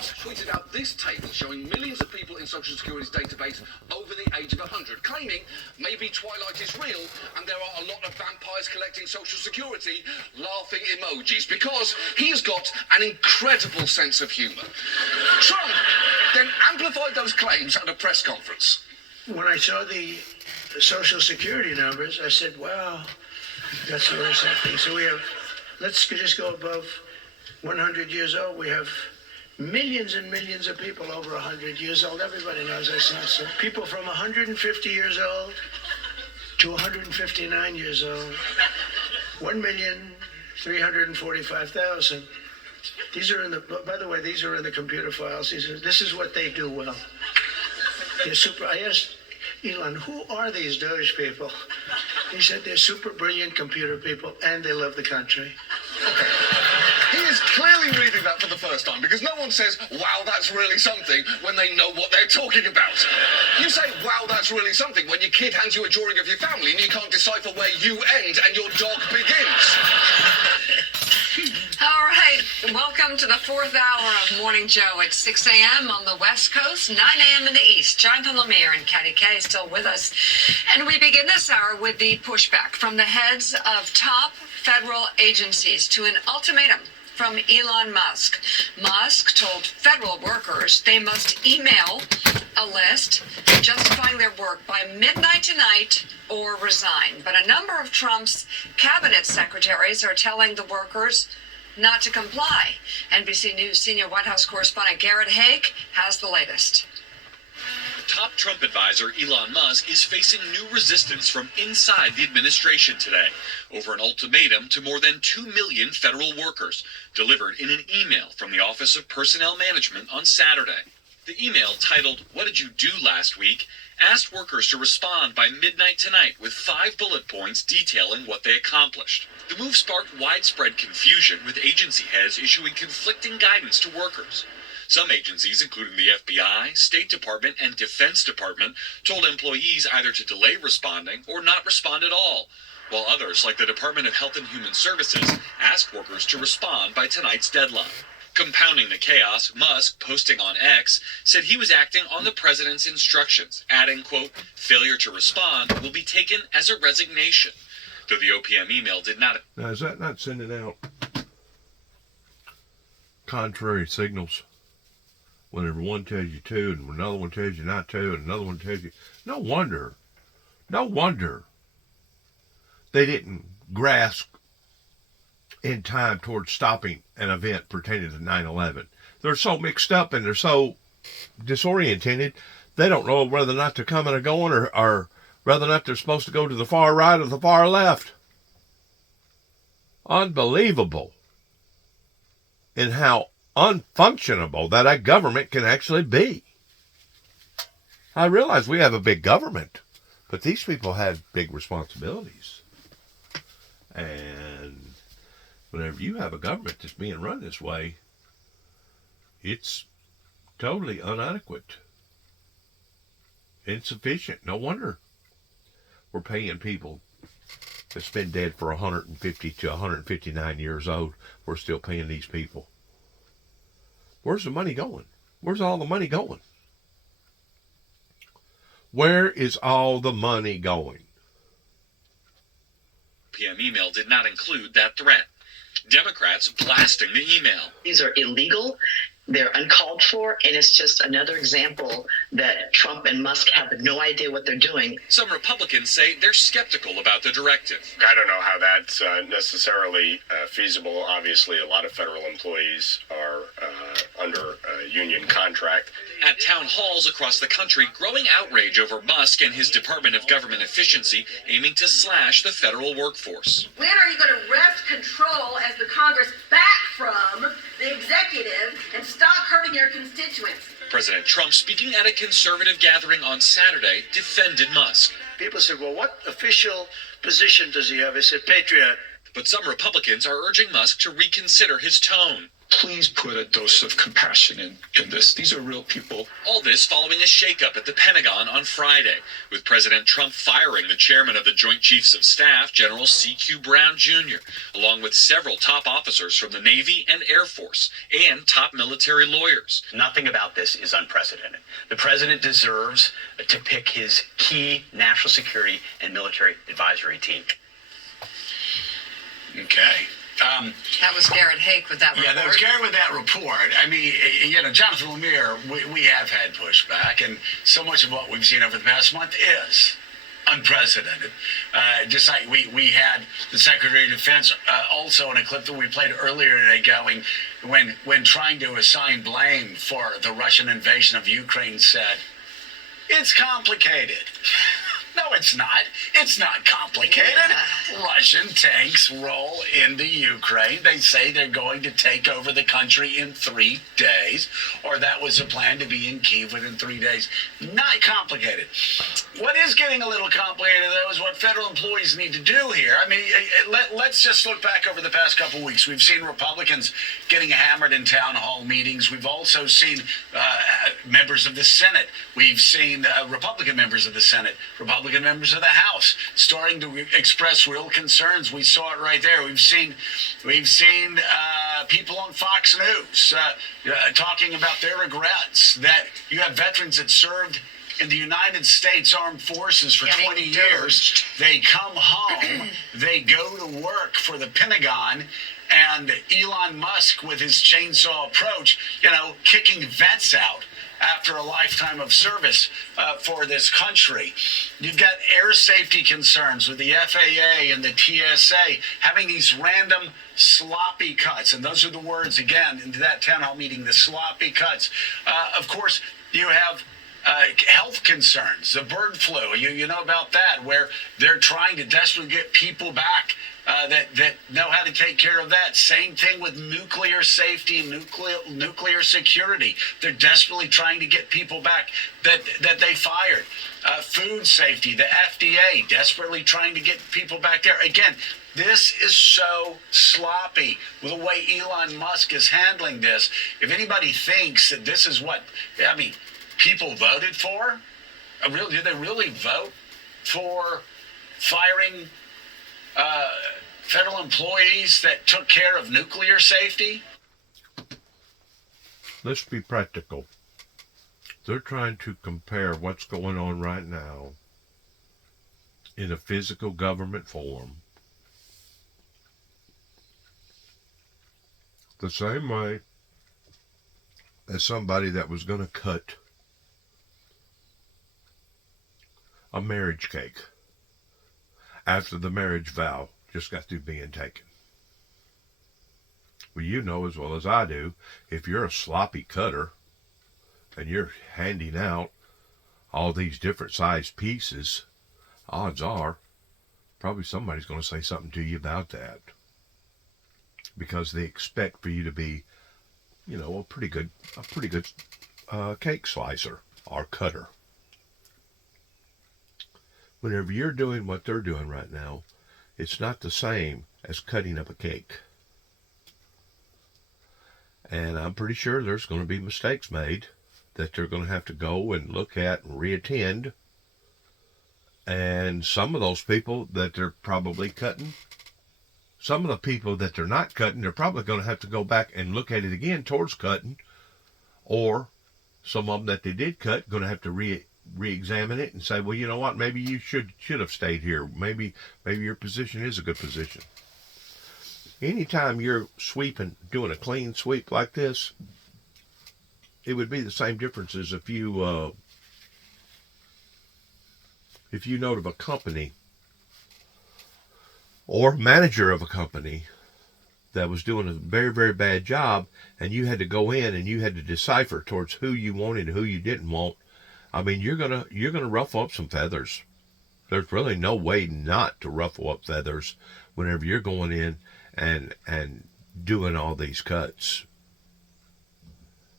Musk tweeted out this table showing millions of people in Social Security's database over the age of 100, claiming maybe Twilight is real and there are a lot of vampires collecting Social Security, laughing emojis, because he's got an incredible sense of humour. Trump then amplified those claims at a press conference. When I saw the Social Security numbers, I said, wow, that's really something. So we have, let's just go above 100 years old. We have millions and millions of people over 100 years old. Everybody knows I said so. People from 150 years old to 159 years old. 1,345,000. These are in the, by the way, these are in the computer files. This is what they do well. They're super. I asked Elon, who are these Doge people? He said they're super brilliant computer people and they love the country. Okay. He is clearly reading that for the first time, because no one says, wow, that's really something, when they know what they're talking about. You say, wow, that's really something, when your kid hands you a drawing of your family and you can't decipher where you end and your dog begins. All right, welcome to the fourth hour of Morning Joe. It's 6 a.m. on the West Coast, 9 a.m. in the East. Jonathan Lemire and Katty Kay still with us. And we begin this hour with the pushback from the heads of top federal agencies to an ultimatum from Elon Musk. Musk told federal workers they must email a list justifying their work by midnight tonight or resign. But a number of Trump's cabinet secretaries are telling the workers not to comply. NBC News senior White House correspondent Garrett Haake has the latest. Top Trump advisor Elon Musk is facing new resistance from inside the administration today over an ultimatum to more than 2 million federal workers, delivered in an email from the Office of Personnel Management on Saturday. The email, titled, "What did you do last week?" asked workers to respond by midnight tonight with 5 bullet points detailing what they accomplished. The move sparked widespread confusion, with agency heads issuing conflicting guidance to workers. Some agencies, including the FBI, State Department, and Defense Department, told employees either to delay responding or not respond at all, while others, like the Department of Health and Human Services, asked workers to respond by tonight's deadline. Compounding the chaos, Musk, posting on X, said he was acting on the president's instructions, adding, quote, "Failure to respond will be taken as a resignation," though the OPM email did not. Now, is that not sending out contrary signals? Whenever one tells you to, and another one tells you not to, and another one tells you... No wonder they didn't grasp in time towards stopping an event pertaining to 9/11. They're so mixed up and they're so disoriented, they don't know whether or not they're coming or going, or whether or not they're supposed to go to the far right or the far left. Unbelievable in how unfunctionable that a government can actually be. I realize we have a big government, but these people have big responsibilities. And whenever you have a government that's being run this way, it's totally inadequate, insufficient. No wonder we're paying people that's been dead for 150 to 159 years old. We're still paying these people. Where's the money going? Where's all the money going? Where is all the money going? OPM email did not include that threat. Democrats blasting the email. These are illegal. They're uncalled for, and it's just another example that Trump and Musk have no idea what they're doing. Some Republicans say they're skeptical about the directive. I don't know how that's necessarily feasible. Obviously, a lot of federal employees are under a union contract. At town halls across the country, growing outrage over Musk and his Department of Government Efficiency aiming to slash the federal workforce. When are you going to wrest control as the Congress back from the executive and stop hurting your constituents? President Trump, speaking at a conservative gathering on Saturday, defended Musk. People said, well, what official position does he have? I said, patriot. But some Republicans are urging Musk to reconsider his tone. please put a dose of compassion in this. These are real people. All this following a shakeup at the Pentagon on Friday, with President Trump firing the chairman of the Joint Chiefs of Staff, General C.Q. Brown Jr., along with several top officers from the Navy and Air Force, and top military lawyers. Nothing about this is unprecedented. The president deserves to pick his key national security and military advisory team. Okay. That was Garrett Hake with that report. Yeah, that was Garrett with that report. I mean, you know, Jonathan Lemire, we have had pushback, and so much of what we've seen over the past month is unprecedented. Just like we had the Secretary of Defense also in a clip that we played earlier today going, when trying to assign blame for the Russian invasion of Ukraine, said, it's complicated. No, it's not. It's not complicated. Yeah. Russian tanks roll into Ukraine. They say they're going to take over the country in 3 days, or that was the plan, to be in Kyiv within 3 days. Not complicated. What is getting a little complicated, though, is what federal employees need to do here. I mean, let's just look back over the past couple weeks. We've seen Republicans getting hammered in town hall meetings. We've also seen members of the Senate. We've seen Republican members of the Senate, Republican members of the House starting to express real concerns. We saw it right there. We've seen people on Fox News talking about their regrets that you have veterans that served in the United States Armed Forces for 20 years. They come home, they go to work for the Pentagon, and Elon Musk, with his chainsaw approach, kicking vets out after a lifetime of service for this country. You've got air safety concerns with the FAA and the TSA having these random sloppy cuts. And those are the words, again, in that town hall meeting, the sloppy cuts. Of course, you have health concerns, the bird flu. You know about that, where they're trying to desperately get people back that know how to take care of that. Same thing with nuclear safety and nuclear security. They're desperately trying to get people back that they fired. Food safety, the FDA, desperately trying to get people back there. Again, this is so sloppy with the way Elon Musk is handling this. If anybody thinks that this is what, people voted for, did they really vote for firing federal employees that took care of nuclear safety? Let's be practical. They're trying to compare what's going on right now in a physical government form the same way as somebody that was going to cut a marriage cake after the marriage vow just got through being taken. Well, you know as well as I do, if you're a sloppy cutter and you're handing out all these different size pieces, odds are probably somebody's going to say something to you about that, because they expect for you to be, a pretty good cake slicer or cutter. Whenever you're doing what they're doing right now, it's not the same as cutting up a cake. And I'm pretty sure there's going to be mistakes made that they're going to have to go and look at and reattend. And some of those people that they're probably cutting, some of the people that they're not cutting, they're probably going to have to go back and look at it again towards cutting. Or some of them that they did cut, going to have to re-examine it and say, well, you know what, maybe you should have stayed here. Maybe your position is a good position. Anytime you're doing a clean sweep like this, it would be the same difference as if you know of a company or manager of a company that was doing a very, very bad job, and you had to go in and you had to decipher towards who you wanted and who you didn't want. You're gonna ruffle up some feathers. There's really no way not to ruffle up feathers whenever you're going in and doing all these cuts.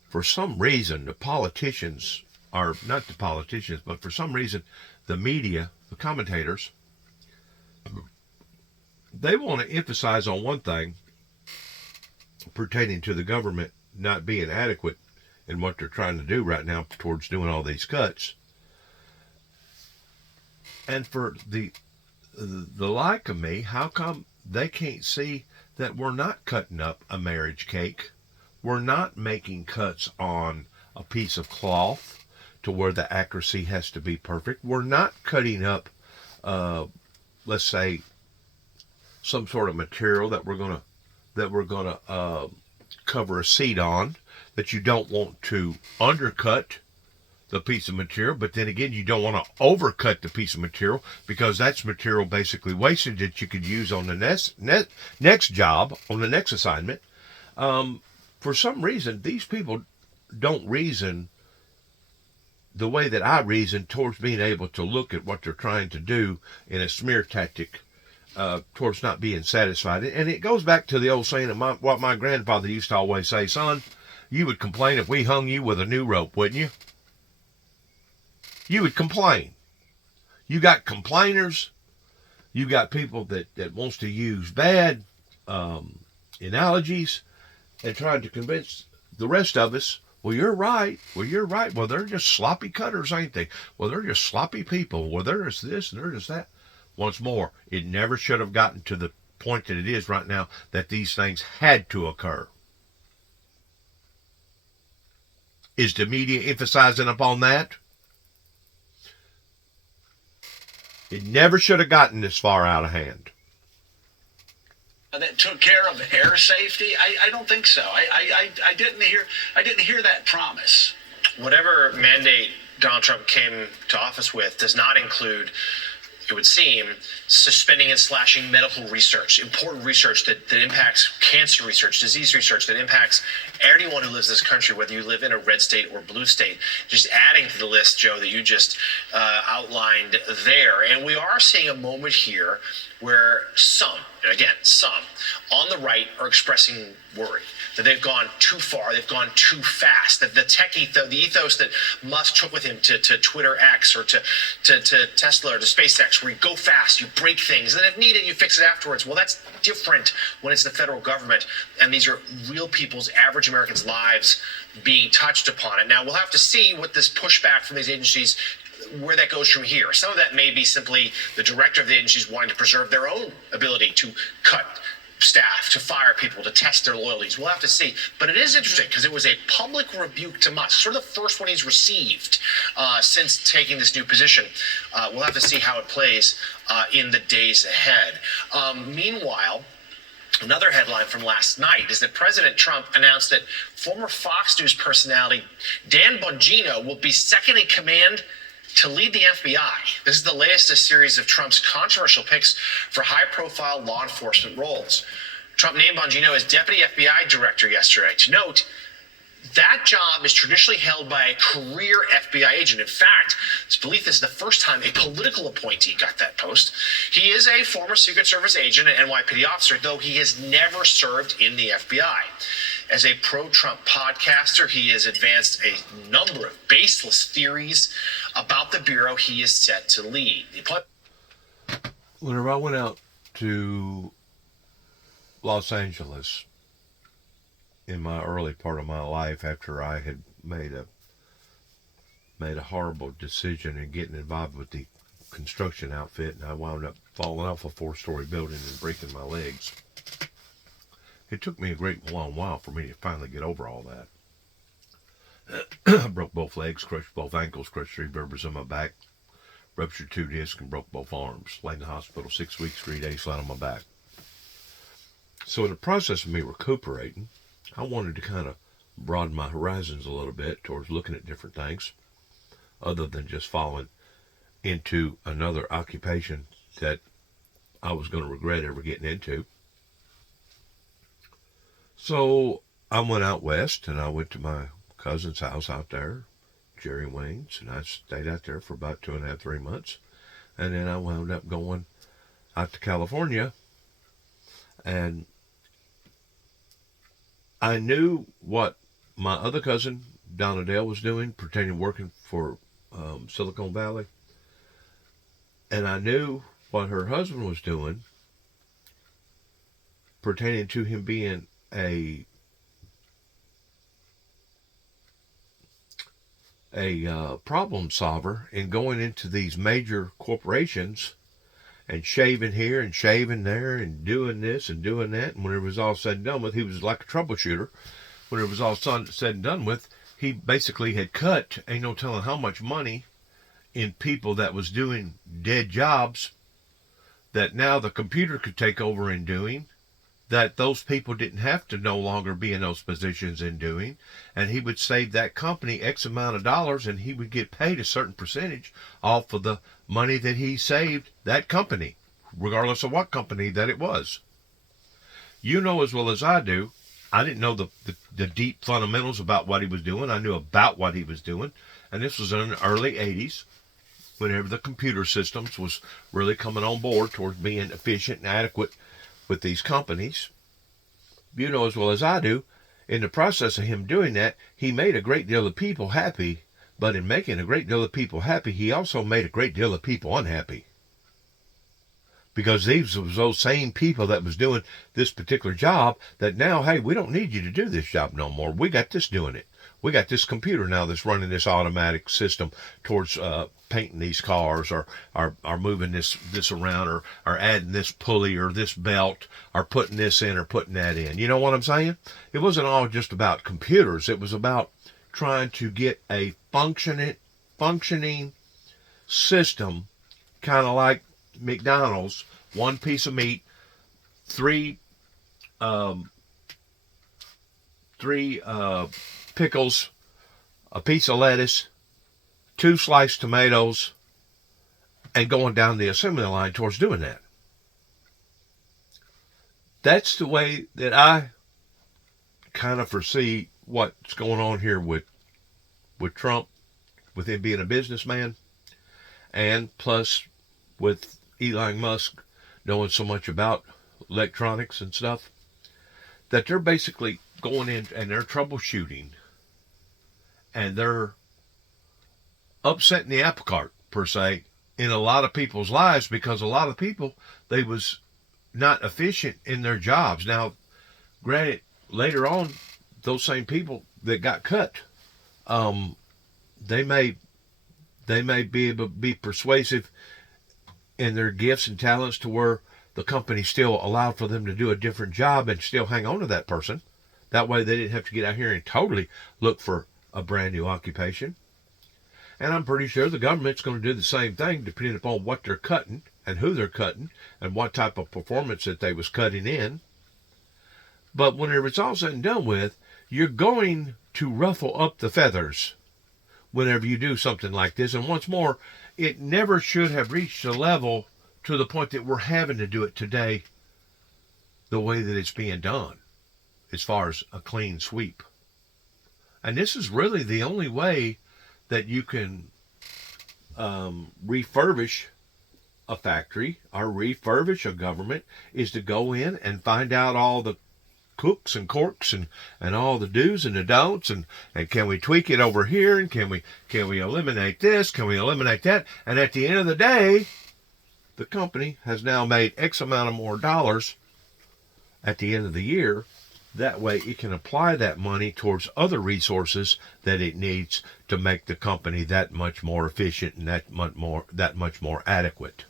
For some reason, the politicians, or not the politicians, but for some reason, the media, the commentators, they want to emphasize on one thing pertaining to the government not being adequate in what they're trying to do right now towards doing all these cuts. And for the like of me, how come they can't see that we're not cutting up a marriage cake? We're not making cuts on a piece of cloth to where the accuracy has to be perfect. We're not cutting up, let's say, some sort of material that we're gonna cover a seat on, that you don't want to undercut the piece of material, but then again, you don't want to overcut the piece of material, because that's material basically wasted that you could use on the next job, on the next assignment. For some reason, these people don't reason the way that I reason towards being able to look at what they're trying to do in a smear tactic towards not being satisfied. And it goes back to the old saying of what my grandfather used to always say: son, you would complain if we hung you with a new rope, wouldn't you? You would complain. You got complainers. You got people that wants to use bad analogies and trying to convince the rest of us, well, you're right. Well, you're right. Well, they're just sloppy cutters, ain't they? Well, they're just sloppy people. Well, there's this and there's that. Once more, it never should have gotten to the point that it is right now, that these things had to occur. Is the media emphasizing upon that? It never should have gotten this far out of hand. That took care of air safety? I don't think so. I didn't hear that promise. Whatever mandate Donald Trump came to office with does not include, it would seem, suspending and slashing medical research, important research that impacts cancer research, disease research, that impacts anyone who lives in this country, whether you live in a red state or blue state. Just adding to the list, Joe, that you just outlined there. And we are seeing a moment here where some on the right are expressing worry that they've gone too far, they've gone too fast, that the tech ethos, the ethos that Musk took with him to Twitter X or to Tesla or to SpaceX, where you go fast, you break things, and if needed, you fix it afterwards. Well, that's different when it's the federal government, and these are real people's, average Americans' lives being touched upon it. Now, we'll have to see what this pushback from these agencies, where that goes from here. Some of that may be simply the director of the agencies wanting to preserve their own ability to cut staff, to fire people, to test their loyalties. We'll have to see. But it is interesting because it was a public rebuke to Musk, sort of the first one he's received since taking this new position. We'll have to see how it plays in the days ahead. Meanwhile, another headline from last night is that President Trump announced that former Fox News personality Dan Bongino will be second in command to lead the FBI. This is the latest in a series of Trump's controversial picks for high-profile law enforcement roles. Trump named Bongino as deputy FBI director yesterday. To note, that job is traditionally held by a career FBI agent. In fact, it's believed this is the first time a political appointee got that post. He is a former Secret Service agent and NYPD officer, though he has never served in the FBI. As a pro-Trump podcaster, he has advanced a number of baseless theories about the bureau he is set to lead. Whenever I went out to Los Angeles in my early part of my life, after I had made a horrible decision in getting involved with the construction outfit, and I wound up falling off a 4-story building and breaking my legs. It took me a great long while for me to finally get over all that. I broke both legs, crushed both ankles, crushed 3 vertebrae in my back, ruptured 2 discs, and broke both arms. Laid in the hospital 6 weeks, 3 days, flat on my back. So in the process of me recuperating, I wanted to kind of broaden my horizons a little bit towards looking at different things, other than just falling into another occupation that I was going to regret ever getting into. So I went out west, and I went to my cousin's house out there, Jerry Wayne's, and I stayed out there for about 2.5, 3 months. And then I wound up going out to California, and I knew what my other cousin, Donna Dale, was doing, pertaining working for Silicon Valley. And I knew what her husband was doing, pertaining to him being a a problem solver in going into these major corporations and shaving here and shaving there and doing this and doing that. And when it was all said and done with, he was like a troubleshooter. When it was all said and done with, he basically had cut, ain't no telling how much money, in people that was doing dead jobs that now the computer could take over in doing, that those people didn't have to no longer be in those positions in doing, and he would save that company X amount of dollars, and he would get paid a certain percentage off of the money that he saved that company, regardless of what company that it was. You know as well as I do, I didn't know the deep fundamentals about what he was doing. I knew about what he was doing, and this was in the early 80s, whenever the computer systems was really coming on board towards being efficient and adequate with these companies. You know as well as I do, in the process of him doing that, he made a great deal of people happy, but in making a great deal of people happy, he also made a great deal of people unhappy. Because these was those same people that was doing this particular job that now, hey, we don't need you to do this job no more. We got this doing it. We got this computer now that's running this automatic system towards painting these cars, or moving this around, or adding this pulley or this belt, or putting this in or putting that in. You know what I'm saying? It wasn't all just about computers. It was about trying to get a functioning system, kind of like McDonald's, one piece of meat, three pickles, a piece of lettuce, 2 sliced tomatoes, and going down the assembly line towards doing that. That's the way that I kind of foresee what's going on here with Trump, with him being a businessman, and plus with Elon Musk knowing so much about electronics and stuff, that they're basically going in and they're troubleshooting, and they're upsetting the apple cart, per se, in a lot of people's lives, because a lot of people, they was not efficient in their jobs. Now, granted, later on, those same people that got cut, they may be able to be persuasive in their gifts and talents to where the company still allowed for them to do a different job and still hang on to that person. That way they didn't have to get out here and totally look for a brand new occupation. And I'm pretty sure the government's going to do the same thing, depending upon what they're cutting and who they're cutting and what type of performance that they was cutting in. But whenever it's all said and done with, you're going to ruffle up the feathers whenever you do something like this. And once more, it never should have reached a level to the point that we're having to do it today the way that it's being done, as far as a clean sweep. And this is really the only way that you can refurbish a factory or refurbish a government, is to go in and find out all the cooks and corks and all the do's and the don'ts, and can we tweak it over here, and can we eliminate this, can we eliminate that, and at the end of the day, the company has now made X amount of more dollars at the end of the year. That way it can apply that money towards other resources that it needs to make the company that much more efficient and that much more adequate.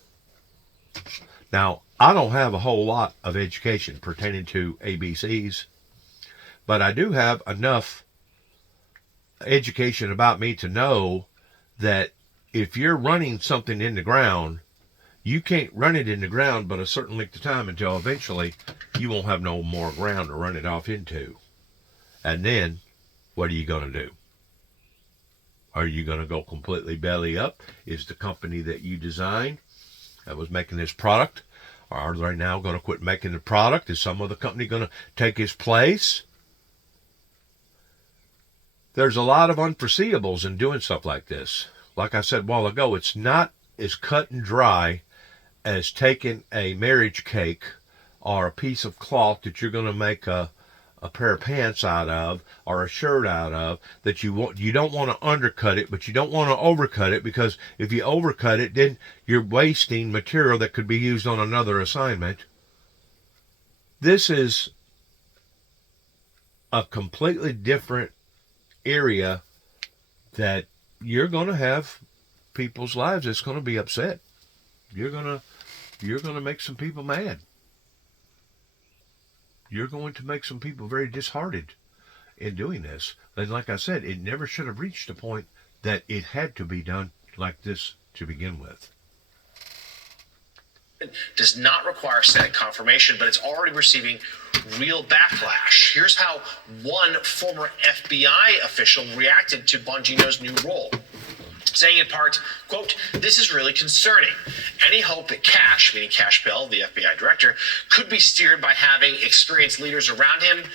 Now, I don't have a whole lot of education pertaining to ABCs, but I do have enough education about me to know that if you're running something in the ground, you can't run it in the ground but a certain length of time until eventually you won't have no more ground to run it off into. And then, what are you going to do? Are you going to go completely belly up? Is the company that you designed that was making this product, are they now going to quit making the product? Is some other company going to take his place? There's a lot of unforeseeables in doing stuff like this. Like I said a while ago, it's not as cut and dry as taking a marriage cake or a piece of cloth that you're going to make a pair of pants out of or a shirt out of, that you don't want to undercut it, but you don't want to overcut it, because if you overcut it, then you're wasting material that could be used on another assignment. This is a completely different area that you're going to have people's lives that's going to be upset. You're going to make some people mad. You're going to make some people very disheartened in doing this. And like I said, it never should have reached a point that it had to be done like this to begin with. Does not require Senate confirmation, but it's already receiving real backlash. Here's how one former FBI official reacted to Bongino's new role, saying in part, quote, "This is really concerning. Any hope that Cash," meaning Cash Bell, the FBI director, "could be steered by having experienced leaders around him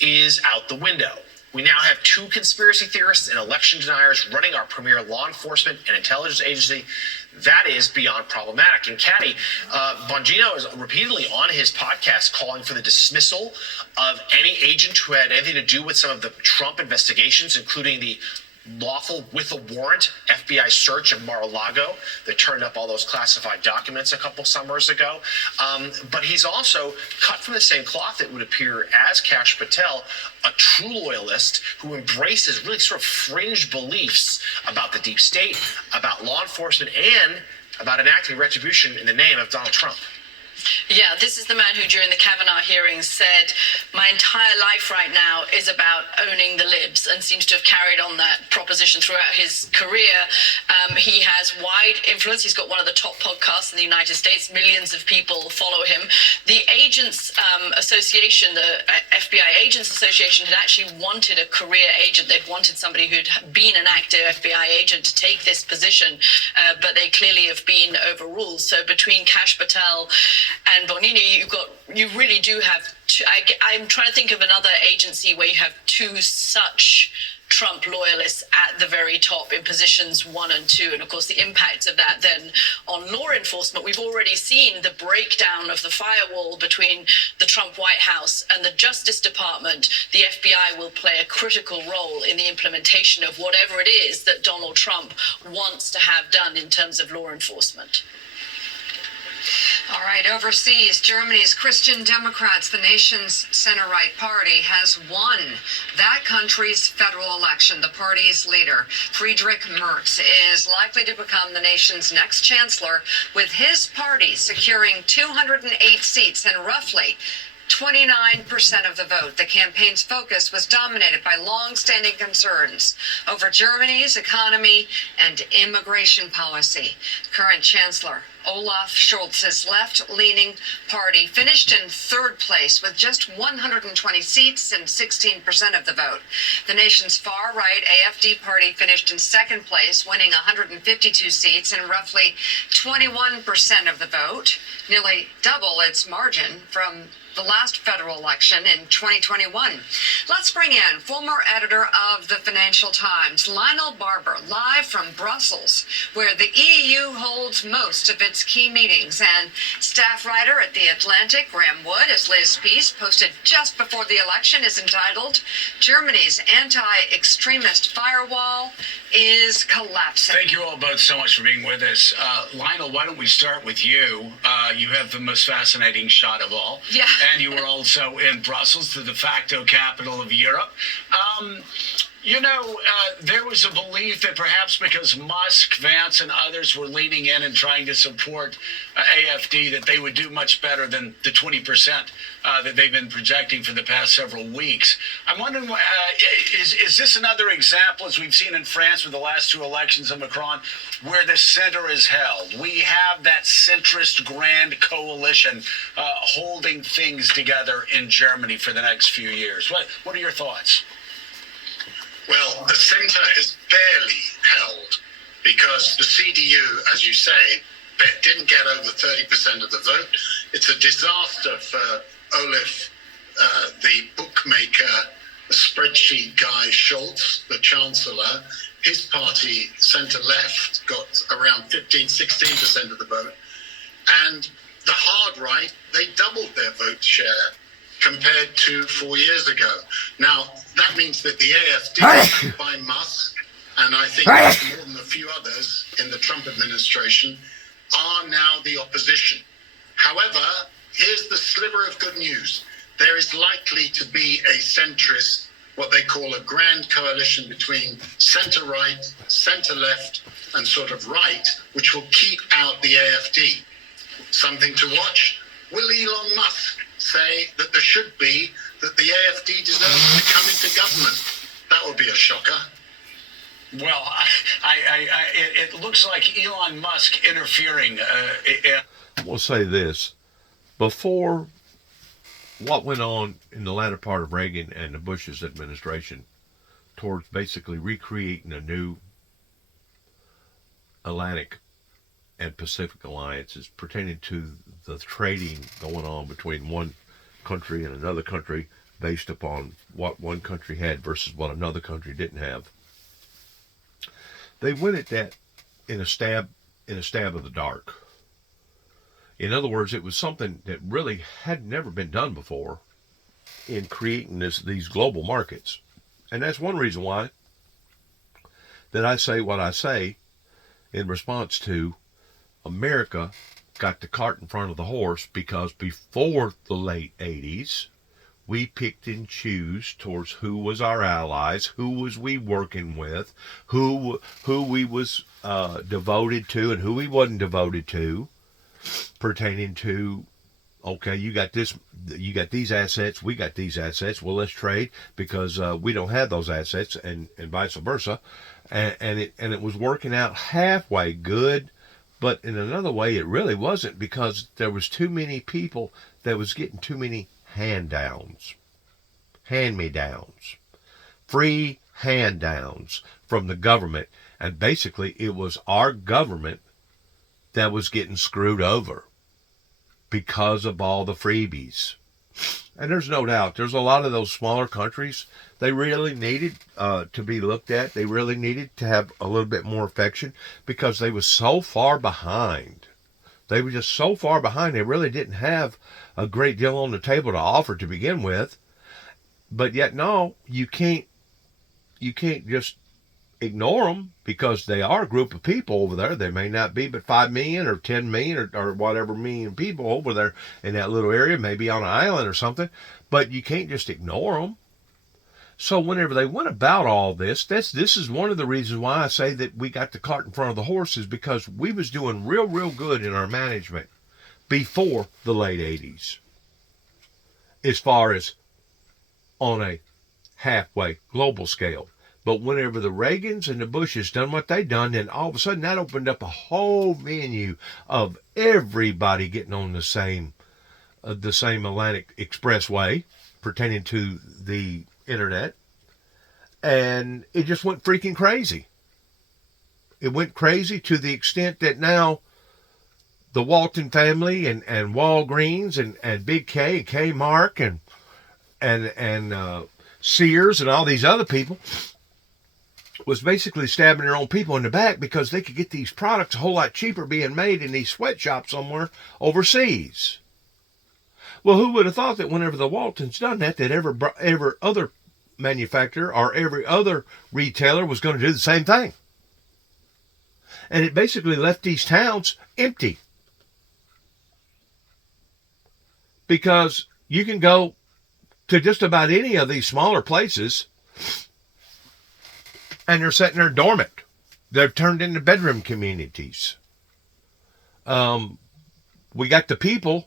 is out the window. We now have two conspiracy theorists and election deniers running our premier law enforcement and intelligence agency. That is beyond problematic." And Caddy, Bongino is repeatedly on his podcast calling for the dismissal of any agent who had anything to do with some of the Trump investigations, including the lawful with a warrant FBI search of Mar-a-Lago that turned up all those classified documents a couple summers ago. But he's also cut from the same cloth, it would appear, as Kash Patel, a true loyalist who embraces really sort of fringe beliefs about the deep state, about law enforcement, and about enacting retribution in the name of Donald Trump. Yeah, this is the man who during the Kavanaugh hearings said, "My entire life right now is about owning the libs," and seems to have carried on that proposition throughout his career. He has wide influence. He's got one of the top podcasts in the United States. Millions of people follow him. The Agents Association, the FBI Agents Association, had actually wanted a career agent. They'd wanted somebody who'd been an active FBI agent to take this position, but they clearly have been overruled. So between Kash Patel and Bongino, you really do have two. I'm trying to think of another agency where you have two such Trump loyalists at the very top in positions 1 and 2. And of course, the impact of that then on law enforcement. We've already seen the breakdown of the firewall between the Trump White House and the Justice Department. The FBI will play a critical role in the implementation of whatever it is that Donald Trump wants to have done in terms of law enforcement. All right, overseas, Germany's Christian Democrats, the nation's center-right party, has won that country's federal election. The party's leader, Friedrich Merz, is likely to become the nation's next chancellor, with his party securing 208 seats and roughly 29% of the vote. The campaign's focus was dominated by long-standing concerns over Germany's economy and immigration policy. Current Chancellor Olaf Scholz's left-leaning party finished in third place with just 120 seats and 16% of the vote. The nation's far-right AfD party finished in second place, winning 152 seats and roughly 21% of the vote, nearly double its margin from the last federal election in 2021. Let's bring in former editor of the Financial Times, Lionel Barber, live from Brussels, where the EU holds most of its key meetings, and staff writer at The Atlantic, Graham Wood, as Liz piece posted just before the election is entitled, "Germany's Anti-Extremist Firewall is Collapsing." Thank you all both so much for being with us. Lionel, why don't we start with you? You have the most fascinating shot of all. Yeah. And you were also in Brussels, the de facto capital of Europe. There was a belief that perhaps because Musk, Vance, and others were leaning in and trying to support AfD, that they would do much better than the 20% that they've been projecting for the past several weeks. I'm wondering, is this another example, as we've seen in France with the last two elections of Macron, where the center is held? We have that centrist grand coalition holding things together in Germany for the next few years. What are your thoughts? Well, the centre is barely held because the CDU, as you say, didn't get over 30% of the vote. It's a disaster for Olaf, the bookmaker, the spreadsheet guy, Scholz, the chancellor. His party, centre-left, got around 16% of the vote. And the hard right, they doubled their vote share compared to 4 years ago. Now, that means that the AfD by Musk, and I think more than a few others in the Trump administration, are now the opposition. However, here's the sliver of good news. There is likely to be a centrist what they call a grand coalition between centre-right, centre-left, and sort of right, which will keep out the AfD. Something to watch. Will Elon Musk say that there should be, that the AfD deserves to come into government? That would be a shocker. Well, it looks like Elon Musk interfering. We'll say this. Before what went on in the latter part of Reagan and the Bush's administration towards basically recreating a new Atlantic and Pacific alliances pertaining to the trading going on between one country and another country based upon what one country had versus what another country didn't have. They went at that in a stab of the dark. In other words, it was something that really had never been done before in creating these global markets. And that's one reason why that I say what I say in response to America got the cart in front of the horse, because before the late 80s, we picked and choose towards who was our allies, who was we working with, who we was devoted to and who we wasn't devoted to, pertaining to, okay, you got these assets, we got these assets, well, let's trade because we don't have those assets, and vice versa. And it was working out halfway good, but in another way it really wasn't, because there was too many people that was getting too many hand-me-downs, free hand-downs from the government, and basically it was our government that was getting screwed over because of all the freebies. And there's no doubt, there's a lot of those smaller countries, they really needed to be looked at. They really needed to have a little bit more affection, because they were so far behind. They were just so far behind, they really didn't have a great deal on the table to offer to begin with. But yet, no, you can't just ignore them, because they are a group of people over there. They may not be but 5 million or 10 million or whatever million people over there in that little area, maybe on an island or something, but you can't just ignore them. So whenever they went about all this, this is one of the reasons why I say that we got the cart in front of the horse, is because we was doing real good in our management before the late 80s, as far as on a halfway global scale. But whenever the Reagans and the Bushes done what they done, then all of a sudden that opened up a whole menu of everybody getting on the same Atlantic Expressway pertaining to the internet, and it just went freaking crazy. It went crazy to the extent that now the Walton family and Walgreens and Big K and Kmart and Sears and all these other people was basically stabbing their own people in the back, because they could get these products a whole lot cheaper being made in these sweatshops somewhere overseas. Well, who would have thought that whenever the Waltons done that every other manufacturer or every other retailer was going to do the same thing? And it basically left these towns empty, because you can go to just about any of these smaller places and they're sitting there dormant. They've turned into bedroom communities. We got the people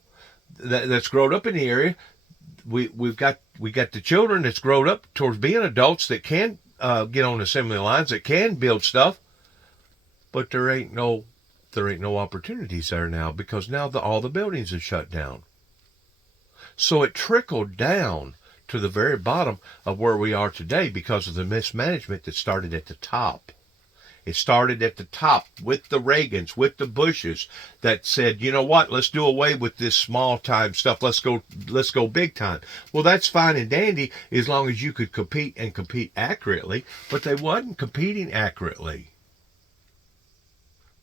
that's grown up in the area. We got the children that's grown up towards being adults that can get on assembly lines, that can build stuff. But there ain't no opportunities there now, because now all the buildings are shut down. So it trickled down to the very bottom of where we are today, because of the mismanagement that started at the top. It started at the top with the Reagans, with the Bushes, that said, you know what, let's do away with this small time stuff. Let's go big time. Well, that's fine and dandy as long as you could compete and compete accurately, but they wasn't competing accurately.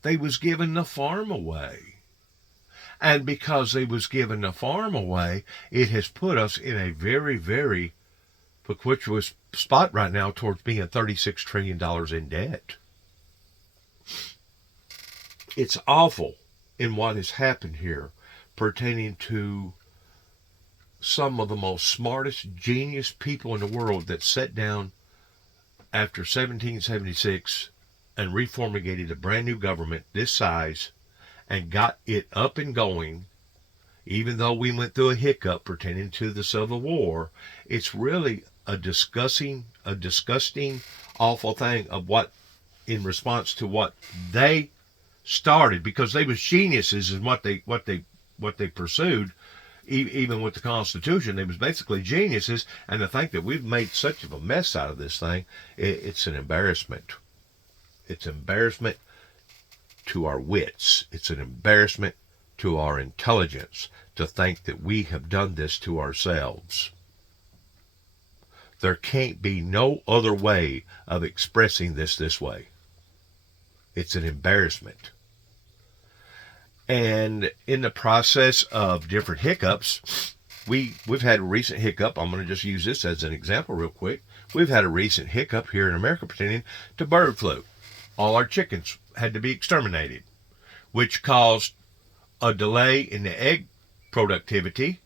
They was giving the farm away. And because they was giving the farm away, it has put us in a very, very precarious spot right now towards being $36 trillion in debt. It's awful in what has happened here pertaining to some of the most smartest, genius people in the world that sat down after 1776 and reformulated a brand new government this size and got it up and going, even though we went through a hiccup pertaining to the Civil War. It's really a disgusting, awful thing of what, in response to what they started, because they was geniuses in what they pursued. Even with the Constitution, they was basically geniuses, and to think that we've made such of a mess out of this thing, it's an embarrassment. It's embarrassment to our wits. It's an embarrassment to our intelligence to think that we have done this to ourselves. There can't be no other way of expressing this way. It's an embarrassment. And in the process of different hiccups, we've had a recent hiccup. I'm going to just use this as an example real quick. We've had a recent hiccup here in America pertaining to bird flu. All our chickens had to be exterminated, which caused a delay in the egg productivity,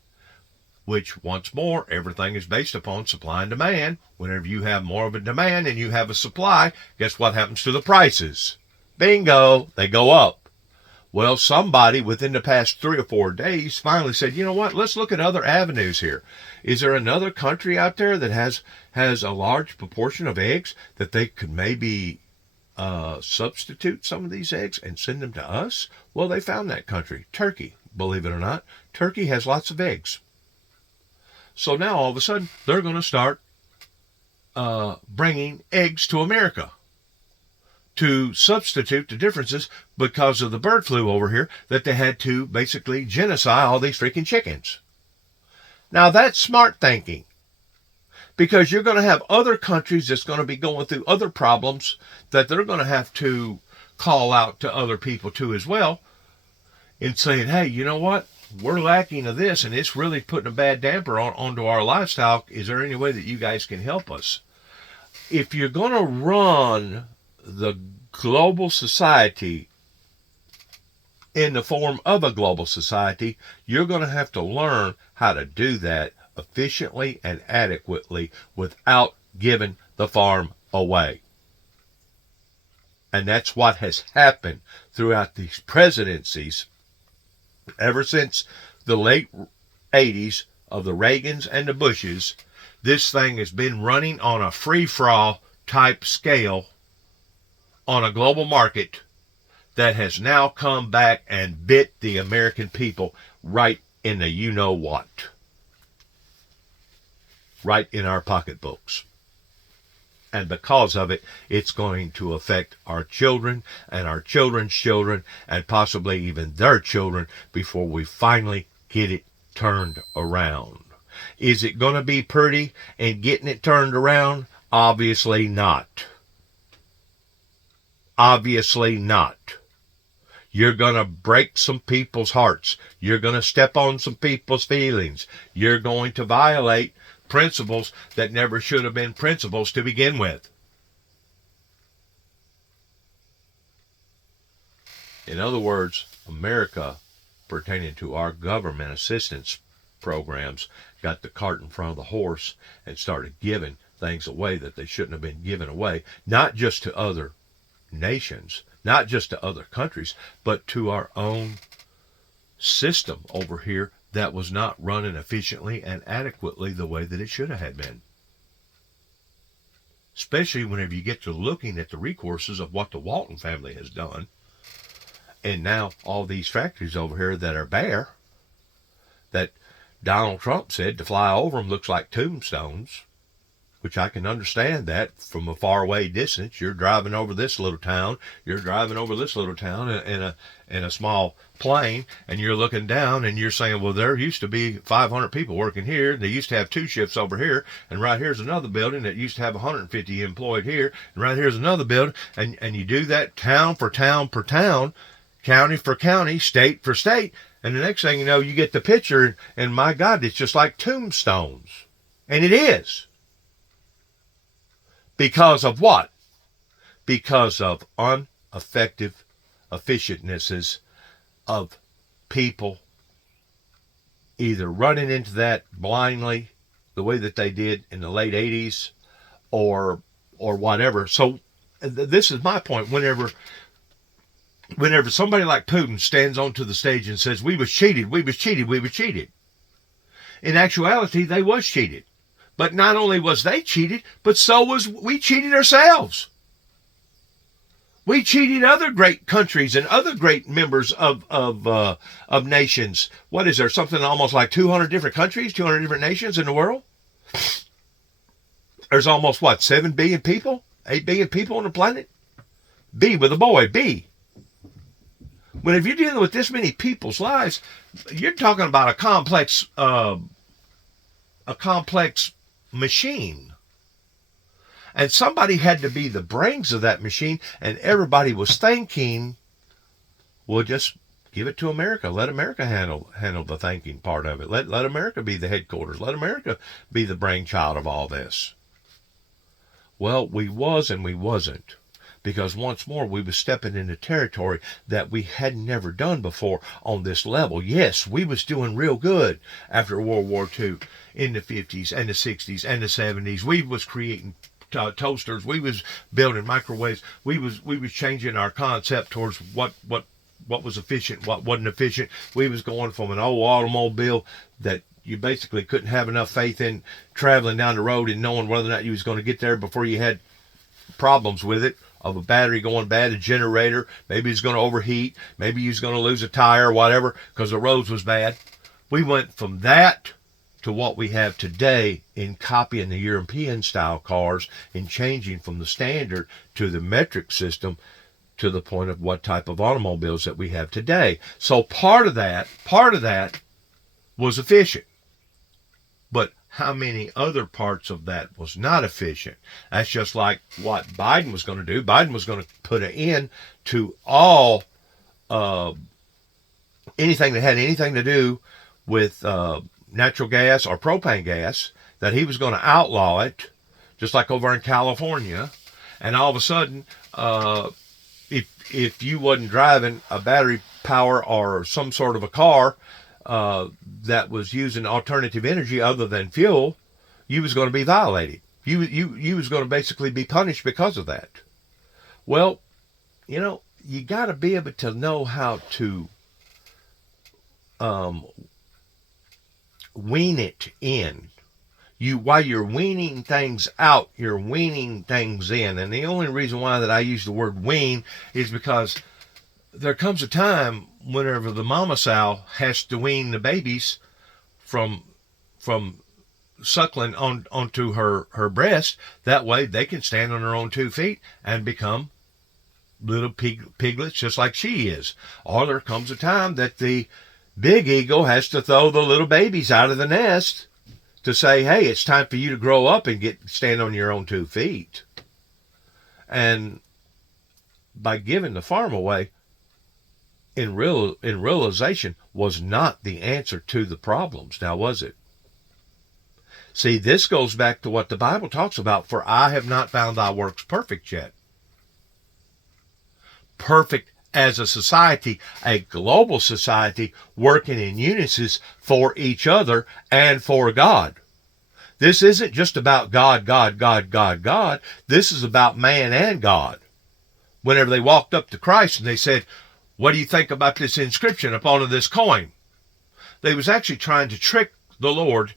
which, once more, everything is based upon supply and demand. Whenever you have more of a demand and you have a supply, guess what happens to the prices? Bingo, they go up. Well, somebody within the past 3 or 4 days finally said, you know what, let's look at other avenues here. Is there another country out there that has a large proportion of eggs that they could maybe substitute some of these eggs and send them to us? Well, they found that country, Turkey. Believe it or not, Turkey has lots of eggs. So now all of a sudden they're going to start bringing eggs to America to substitute the differences because of the bird flu over here, that they had to basically genocide all these freaking chickens. Now that's smart thinking, because you're going to have other countries that's going to be going through other problems that they're going to have to call out to other people too as well, and saying, hey, you know what? We're lacking of this, and it's really putting a bad damper onto our lifestyle. Is there any way that you guys can help us? If you're going to run the global society in the form of a global society, you're going to have to learn how to do that efficiently and adequately without giving the farm away. And that's what has happened throughout these presidencies ever since the late 80s of the Reagans and the Bushes. This thing has been running on a free-for-all type scale on a global market that has now come back and bit the American people right in the you-know-what. Right in our pocketbooks. And because of it, it's going to affect our children and our children's children and possibly even their children before we finally get it turned around. Is it going to be pretty in getting it turned around? Obviously not. Obviously not. You're going to break some people's hearts. You're going to step on some people's feelings. You're going to violate principles that never should have been principles to begin with. In other words, America, pertaining to our government assistance programs, got the cart in front of the horse and started giving things away that they shouldn't have been given away, not just to other nations, not just to other countries, but to our own system over here that was not running efficiently and adequately the way that it should have been. Especially whenever you get to looking at the recourses of what the Walton family has done, and now all these factories over here that are bare, that Donald Trump said to fly over them looks like tombstones, which I can understand that from a faraway distance. You're driving over this little town, you're driving over this little town in a small plane, and you're looking down and you're saying, well, there used to be 500 people working here. They used to have 2 shifts over here, and right here's another building that used to have 150 employed here, and right here's another building, and you do that town for town per town, county for county, state for state, and the next thing you know, you get the picture, and my God, it's just like tombstones. And it is. Because of what? Because of ineffective efficientnesses of people either running into that blindly the way that they did in the late 80s or whatever. So this is my point. Whenever somebody like Putin stands onto the stage and says, we was cheated, we was cheated, we was cheated. In actuality, they was cheated. But not only was they cheated, but so was we cheated ourselves. We cheated other great countries and other great members of nations. What is there, something almost like 200 different countries, 200 different nations in the world? There's almost, 7 billion people? 8 billion people on the planet? B with a boy, B. When if you're dealing with this many people's lives, you're talking about a complex machine. And somebody had to be the brains of that machine, and everybody was thinking, well, just give it to America. Let America handle the thinking part of it. Let America be the headquarters. Let America be the brainchild of all this. Well, we was and we wasn't. Because once more, we was stepping into territory that we had never done before on this level. Yes, we was doing real good after World War II in the 50s and the 60s and the 70s. We was creating toasters. We was building microwaves. We was changing our concept towards what was efficient, what wasn't efficient. We was going from an old automobile that you basically couldn't have enough faith in traveling down the road and knowing whether or not you was going to get there before you had problems with it, of a battery going bad, a generator, maybe it's going to overheat, maybe you's going to lose a tire or whatever because the roads was bad. We went from that to what we have today in copying the European style cars and changing from the standard to the metric system to the point of what type of automobiles that we have today. So part of that was efficient. But how many other parts of that was not efficient? That's just like what Biden was going to do. Biden was going to put an end to all anything that had anything to do with natural gas or propane gas, that he was going to outlaw it, just like over in California. And all of a sudden, if you wasn't driving a battery power or some sort of a car that was using alternative energy other than fuel, you was going to be violated. You was going to basically be punished because of that. Well, you got to be able to know how to wean it in. While you're weaning things out, you're weaning things in. And the only reason why that I use the word wean is because there comes a time whenever the mama sow has to wean the babies from suckling onto her breast. That way they can stand on their own 2 feet and become little piglets just like she is. Or there comes a time that the big eagle has to throw the little babies out of the nest to say, hey, it's time for you to grow up and stand on your own 2 feet. And by giving the farm away, in realization, was not the answer to the problems. Now, was it? See, this goes back to what the Bible talks about, for I have not found thy works perfect yet. Perfect as a society, a global society, working in unison for each other and for God. This isn't just about God. This is about man and God. Whenever they walked up to Christ and they said, what do you think about this inscription upon this coin? They was actually trying to trick the Lord,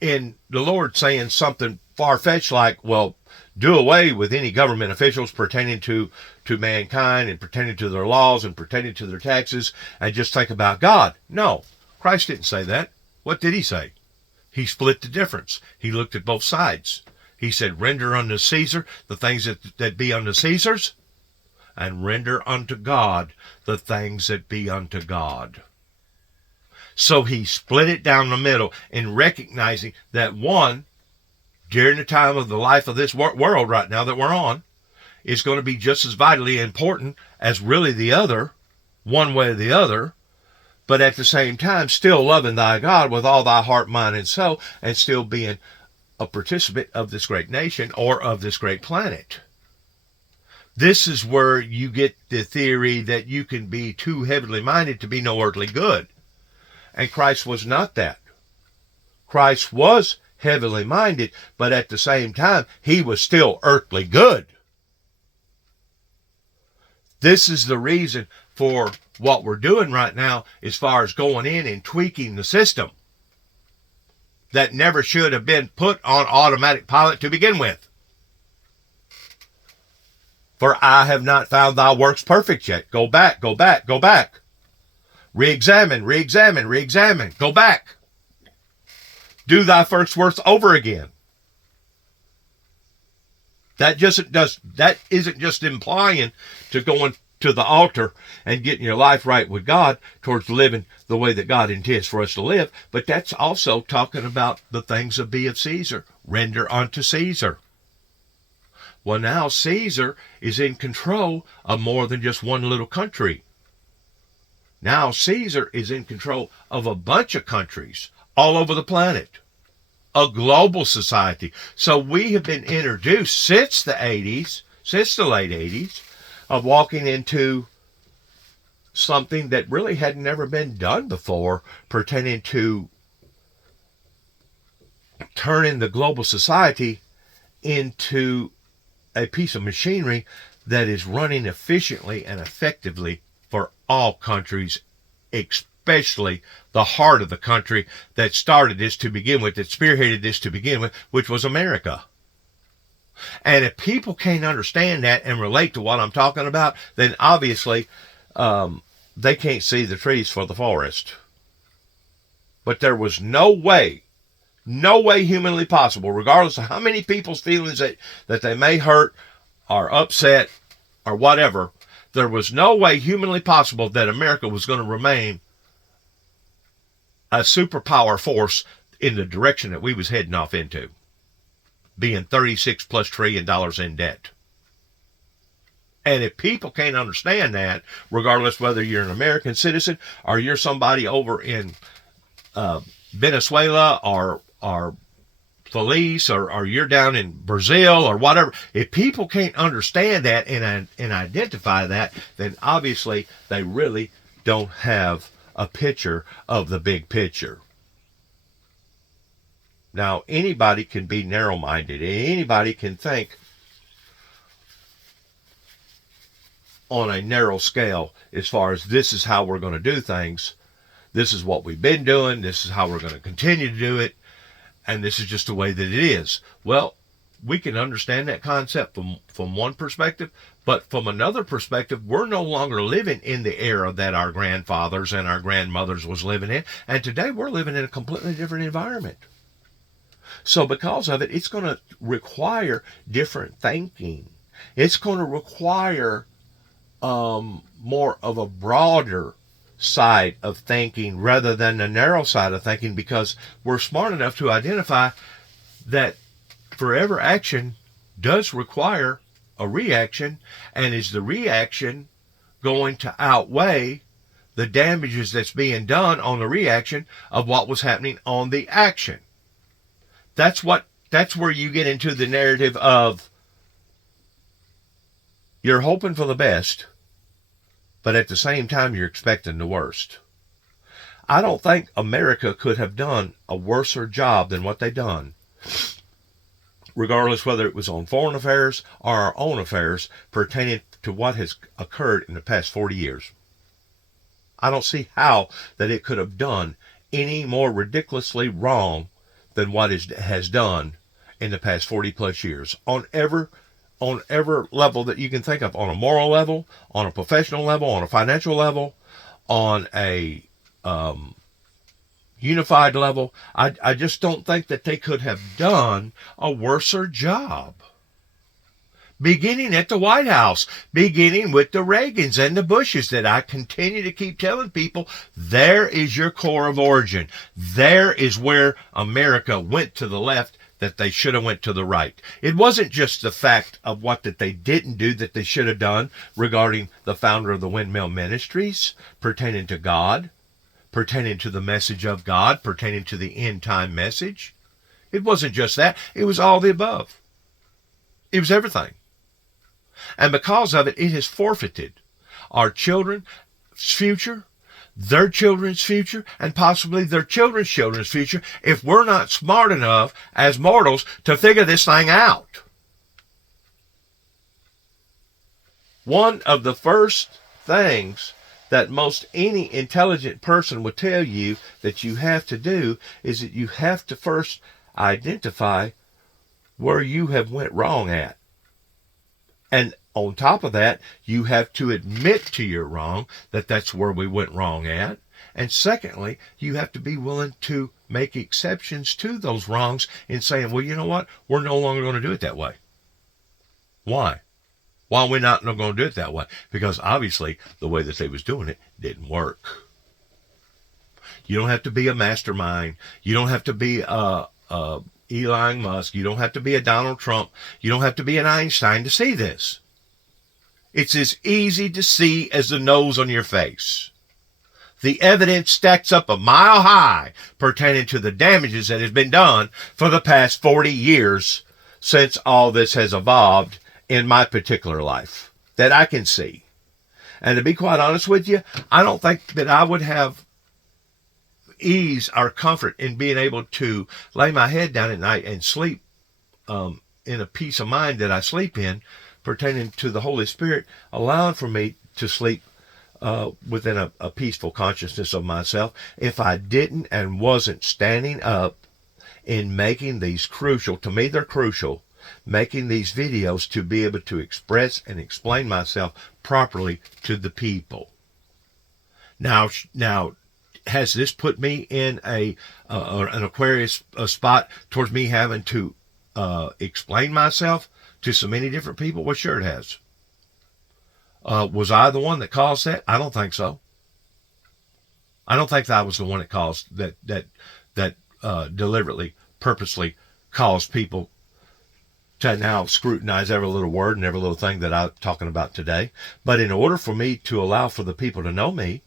in the Lord saying something far-fetched like, well, do away with any government officials pertaining to mankind and pertaining to their laws and pertaining to their taxes, and just think about God. No, Christ didn't say that. What did he say? He split the difference. He looked at both sides. He said, render unto Caesar the things that be unto Caesar's, and render unto God the things that be unto God. So he split it down the middle in recognizing that one, during the time of the life of this world right now that we're on, is going to be just as vitally important as really the other, one way or the other, but at the same time still loving thy God with all thy heart, mind, and soul, and still being a participant of this great nation or of this great planet. This is where you get the theory that you can be too heavenly minded to be no earthly good. And Christ was not that. Christ was heavenly minded, but at the same time, he was still earthly good. This is the reason for what we're doing right now as far as going in and tweaking the system that never should have been put on automatic pilot to begin with. For I have not found thy works perfect yet. Go back, go back, go back. Re-examine, re-examine, re-examine. Go back. Do thy first works over again. That isn't just implying to going to the altar and getting your life right with God towards living the way that God intends for us to live, but that's also talking about the things of Caesar. Render unto Caesar. Well, now Caesar is in control of more than just one little country. Now Caesar is in control of a bunch of countries all over the planet. A global society. So we have been introduced since the late 80s, of walking into something that really had never been done before, pertaining to turning the global society into a piece of machinery that is running efficiently and effectively for all countries, especially the heart of the country that started this to begin with, that spearheaded this to begin with, which was America. And if people can't understand that and relate to what I'm talking about, then obviously they can't see the trees for the forest. But there was no way humanly possible, regardless of how many people's feelings that they may hurt or upset or whatever, there was no way humanly possible that America was going to remain a superpower force in the direction that we was heading off into, being $36+ trillion in debt. And if people can't understand that, regardless whether you're an American citizen or you're somebody over in Venezuela or Felice or you're down in Brazil or whatever, if people can't understand that and identify that, then obviously they really don't have a picture of the big picture. Now, anybody can be narrow-minded. Anybody can think on a narrow scale as far as this is how we're going to do things. This is what we've been doing. This is how we're going to continue to do it. And this is just the way that it is. Well, we can understand that concept from one perspective, but from another perspective, we're no longer living in the era that our grandfathers and our grandmothers was living in. And today we're living in a completely different environment. So because of it, it's going to require different thinking. It's going to require more of a broader side of thinking rather than the narrow side of thinking, because we're smart enough to identify that forever action does require a reaction, and is the reaction going to outweigh the damages that's being done on the reaction of what was happening on the action? That's where you get into the narrative of you're hoping for the best, but at the same time you're expecting the worst. I don't think America could have done a worser job than what they done, regardless whether it was on foreign affairs or our own affairs pertaining to what has occurred in the past 40 years. I don't see how that it could have done any more ridiculously wrong than what it has done in the past 40 plus years on every level that you can think of, on a moral level, on a professional level, on a financial level, on a unified level. I just don't think that they could have done a worser job. Beginning at the White House, beginning with the Reagans and the Bushes, that I continue to keep telling people, there is your core of origin. There is where America went to the left that they should have went to the right. It wasn't just the fact of what that they didn't do that they should have done regarding the founder of the Windmill Ministries, pertaining to God, pertaining to the message of God, pertaining to the end time message. It wasn't just that. It was all the above. It was everything. And because of it, it has forfeited our children's future. their children's future and possibly their children's children's future if we're not smart enough as mortals to figure this thing out. One of the first things that most any intelligent person would tell you that you have to do is that you have to first identify where you have went wrong at. And on top of that, you have to admit to your wrong, that that's where we went wrong at. And secondly, you have to be willing to make exceptions to those wrongs in saying, well, you know what? We're no longer going to do it that way. Why? Why are we not going to do it that way? Because obviously the way that they was doing it didn't work. You don't have to be a mastermind. You don't have to be Elon Musk. You don't have to be a Donald Trump. You don't have to be an Einstein to see this. It's as easy to see as the nose on your face. The evidence stacks up a mile high pertaining to the damages that has been done for the past 40 years since all this has evolved in my particular life that I can see. And to be quite honest with you, I don't think that I would have ease or comfort in being able to lay my head down at night and sleep in a peace of mind that I sleep in, pertaining to the Holy Spirit, allowing for me to sleep within a peaceful consciousness of myself, if I didn't and wasn't standing up in making these crucial, to me they're crucial, making these videos to be able to express and explain myself properly to the people. Now, has this put me in an Aquarius spot towards me having to explain myself to so many different people? Well, sure it has. Was I the one that caused that? I don't think so. I don't think that I was the one that caused that deliberately, purposely caused people to now scrutinize every little word and every little thing that I'm talking about today. But in order for me to allow for the people to know me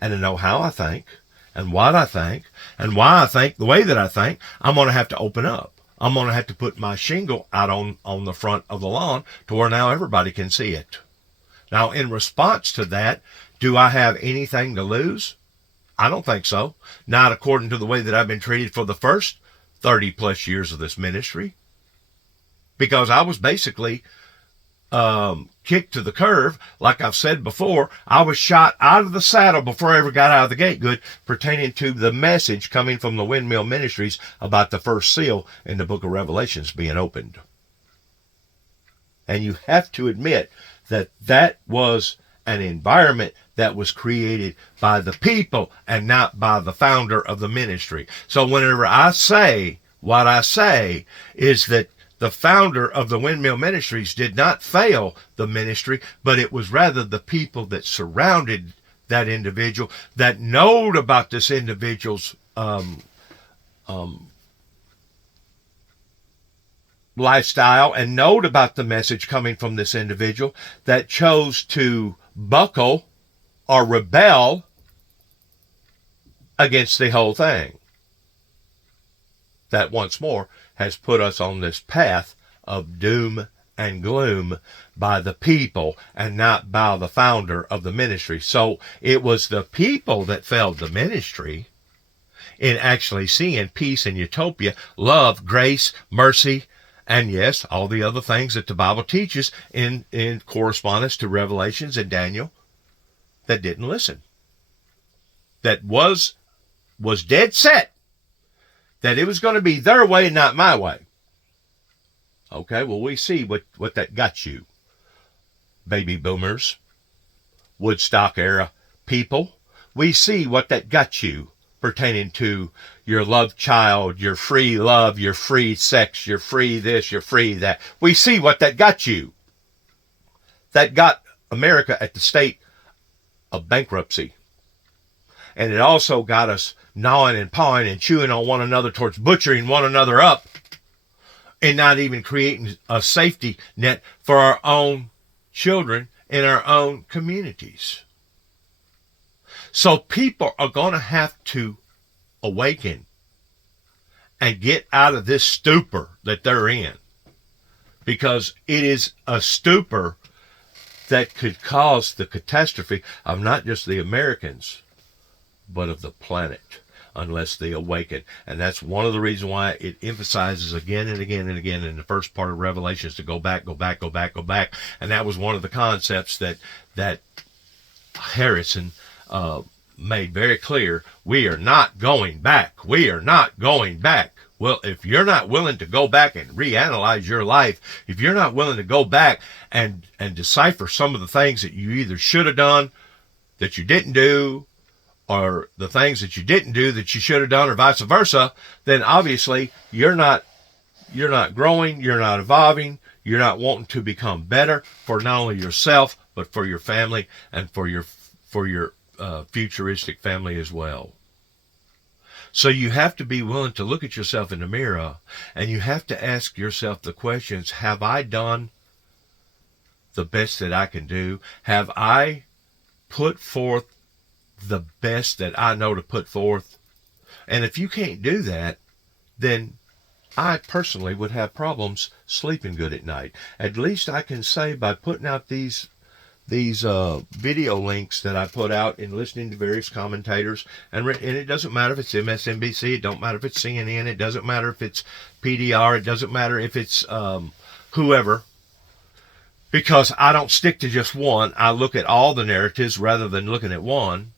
and to know how I think and what I think and why I think the way that I think, I'm going to have to open up. I'm going to have to put my shingle out on the front of the lawn to where now everybody can see it. Now, in response to that, do I have anything to lose? I don't think so. Not according to the way that I've been treated for the first 30 plus years of this ministry. Because I was basically kicked to the curve. Like I've said before, I was shot out of the saddle before I ever got out of the gate good, pertaining to the message coming from the Windmill Ministries about the first seal in the book of Revelations being opened. And you have to admit that that was an environment that was created by the people and not by the founder of the ministry. So whenever I say what I say is that the founder of the Windmill Ministries did not fail the ministry, but it was rather the people that surrounded that individual that knowed about this individual's lifestyle and knowed about the message coming from this individual that chose to buckle or rebel against the whole thing. That once more has put us on this path of doom and gloom by the people and not by the founder of the ministry. So it was the people that failed the ministry in actually seeing peace and utopia, love, grace, mercy, and yes, all the other things that the Bible teaches in correspondence to Revelations and Daniel, that didn't listen. That was dead set that it was going to be their way, not my way. Okay, well, we see what that got you. Baby boomers, Woodstock era people. We see what that got you pertaining to your love child, your free love, your free sex, your free this, your free that. We see what that got you. That got America at the state of bankruptcy. And it also got us gnawing and pawing and chewing on one another towards butchering one another up and not even creating a safety net for our own children in our own communities. So people are going to have to awaken and get out of this stupor that they're in, because it is a stupor that could cause the catastrophe of not just the Americans, but of the planet, unless they awaken. And that's one of the reasons why it emphasizes again and again and again in the first part of Revelations to go back, go back, go back, go back. And that was one of the concepts that Harrison made very clear. We are not going back. We are not going back. Well, if you're not willing to go back and reanalyze your life, if you're not willing to go back and decipher some of the things that you either should have done that you didn't do, or the things that you didn't do that you should have done, or vice versa, then obviously you're not growing, you're not evolving, you're not wanting to become better for not only yourself, but for your family and for your futuristic family as well. So you have to be willing to look at yourself in the mirror, and you have to ask yourself the questions: have I done the best that I can do? Have I put forth the best that I know to put forth? And if you can't do that, then I personally would have problems sleeping good at night. At least I can say, by putting out these video links that I put out and listening to various commentators, and it doesn't matter if it's MSNBC, it don't matter if it's CNN, it doesn't matter if it's PDR, it doesn't matter if it's whoever, because I don't stick to just one. I look at all the narratives rather than looking at one.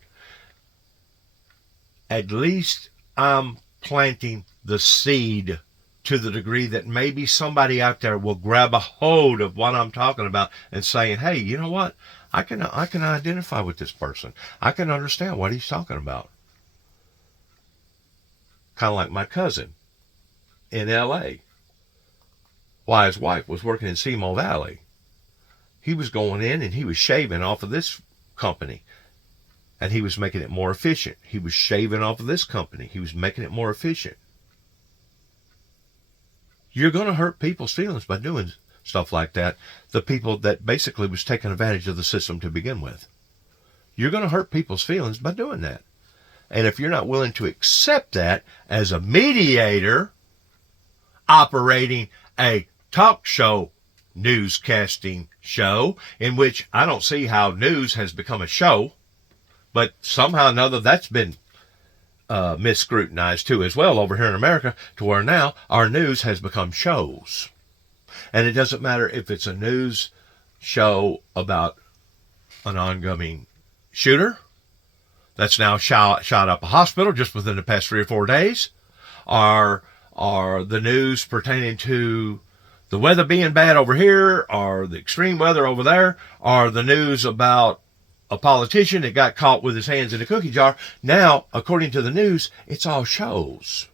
At least I'm planting the seed to the degree that maybe somebody out there will grab a hold of what I'm talking about and saying, hey, you know what? I can identify with this person. I can understand what he's talking about. Kind of like my cousin in L.A. Why, his wife was working in Semo Valley. He was going in and he was shaving off of this company, and he was making it more efficient. He was shaving off of this company. He was making it more efficient. You're going to hurt people's feelings by doing stuff like that. The people that basically was taking advantage of the system to begin with. You're going to hurt people's feelings by doing that. And if you're not willing to accept that as a mediator operating a talk show, newscasting show, in which I don't see how news has become a show, but somehow or another that's been mis-scrutinized too as well over here in America, to where now our news has become shows. And it doesn't matter if it's a news show about an ongoing shooter that's now shot up a hospital just within the past 3 or 4 days, or the news pertaining to the weather being bad over here, or the extreme weather over there, or the news about a politician that got caught with his hands in a cookie jar. Now, according to the news, it's all shows.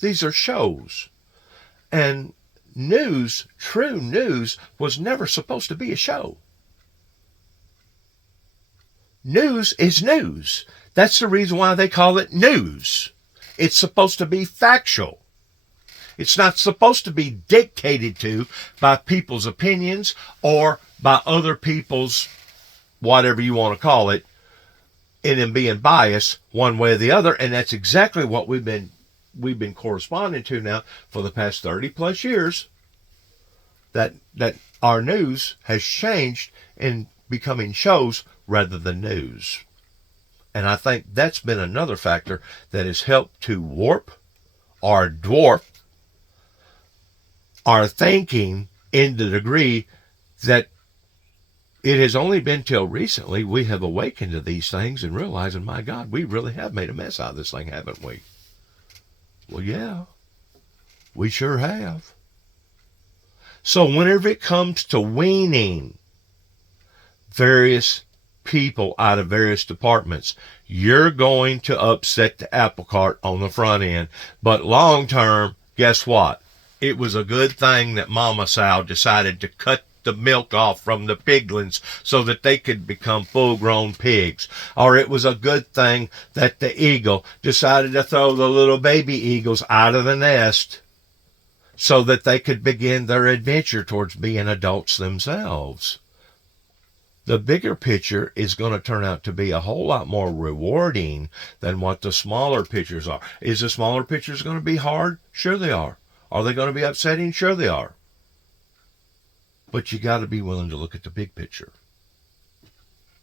These are shows. And news, true news, was never supposed to be a show. News is news. That's the reason why they call it news. It's supposed to be factual. It's not supposed to be dictated to by people's opinions or by other people's whatever you want to call it, and them being biased one way or the other. And that's exactly what we've been corresponding to now for the past 30 plus years, that our news has changed in becoming shows rather than news. And I think that's been another factor that has helped to warp or dwarf our thinking in the degree that it has only been till recently we have awakened to these things and realizing, my God, we really have made a mess out of this thing, haven't we? Well, yeah, we sure have. So whenever it comes to weaning various people out of various departments, you're going to upset the apple cart on the front end. But long term, guess what? It was a good thing that Mama Sow decided to cut the milk off from the piglins so that they could become full-grown pigs. Or it was a good thing that the eagle decided to throw the little baby eagles out of the nest so that they could begin their adventure towards being adults themselves. The bigger picture is going to turn out to be a whole lot more rewarding than what the smaller pictures are. Is the smaller pictures going to be hard? Sure they are. Are they going to be upsetting? Sure they are. But you got to be willing to look at the big picture.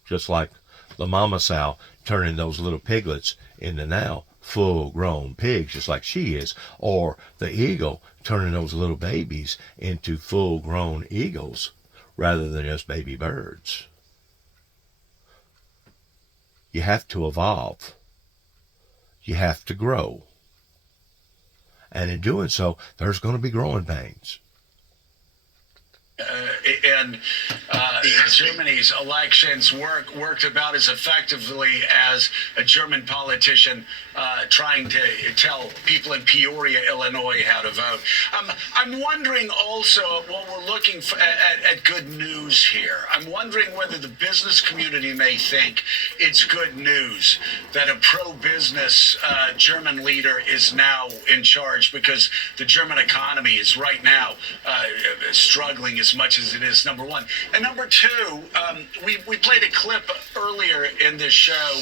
Just like the mama sow turning those little piglets into now full-grown pigs, just like she is, or the eagle turning those little babies into full-grown eagles rather than just baby birds. You have to evolve. You have to grow. And in doing so, there's going to be growing pains. And Germany's elections worked about as effectively as a German politician trying to tell people in Peoria, Illinois, how to vote. I'm wondering also, while we're looking at good news here, I'm wondering whether the business community may think it's good news that a pro-business German leader is now in charge, because the German economy is right now struggling as much as it is, number one. And number two, we played a clip earlier in this show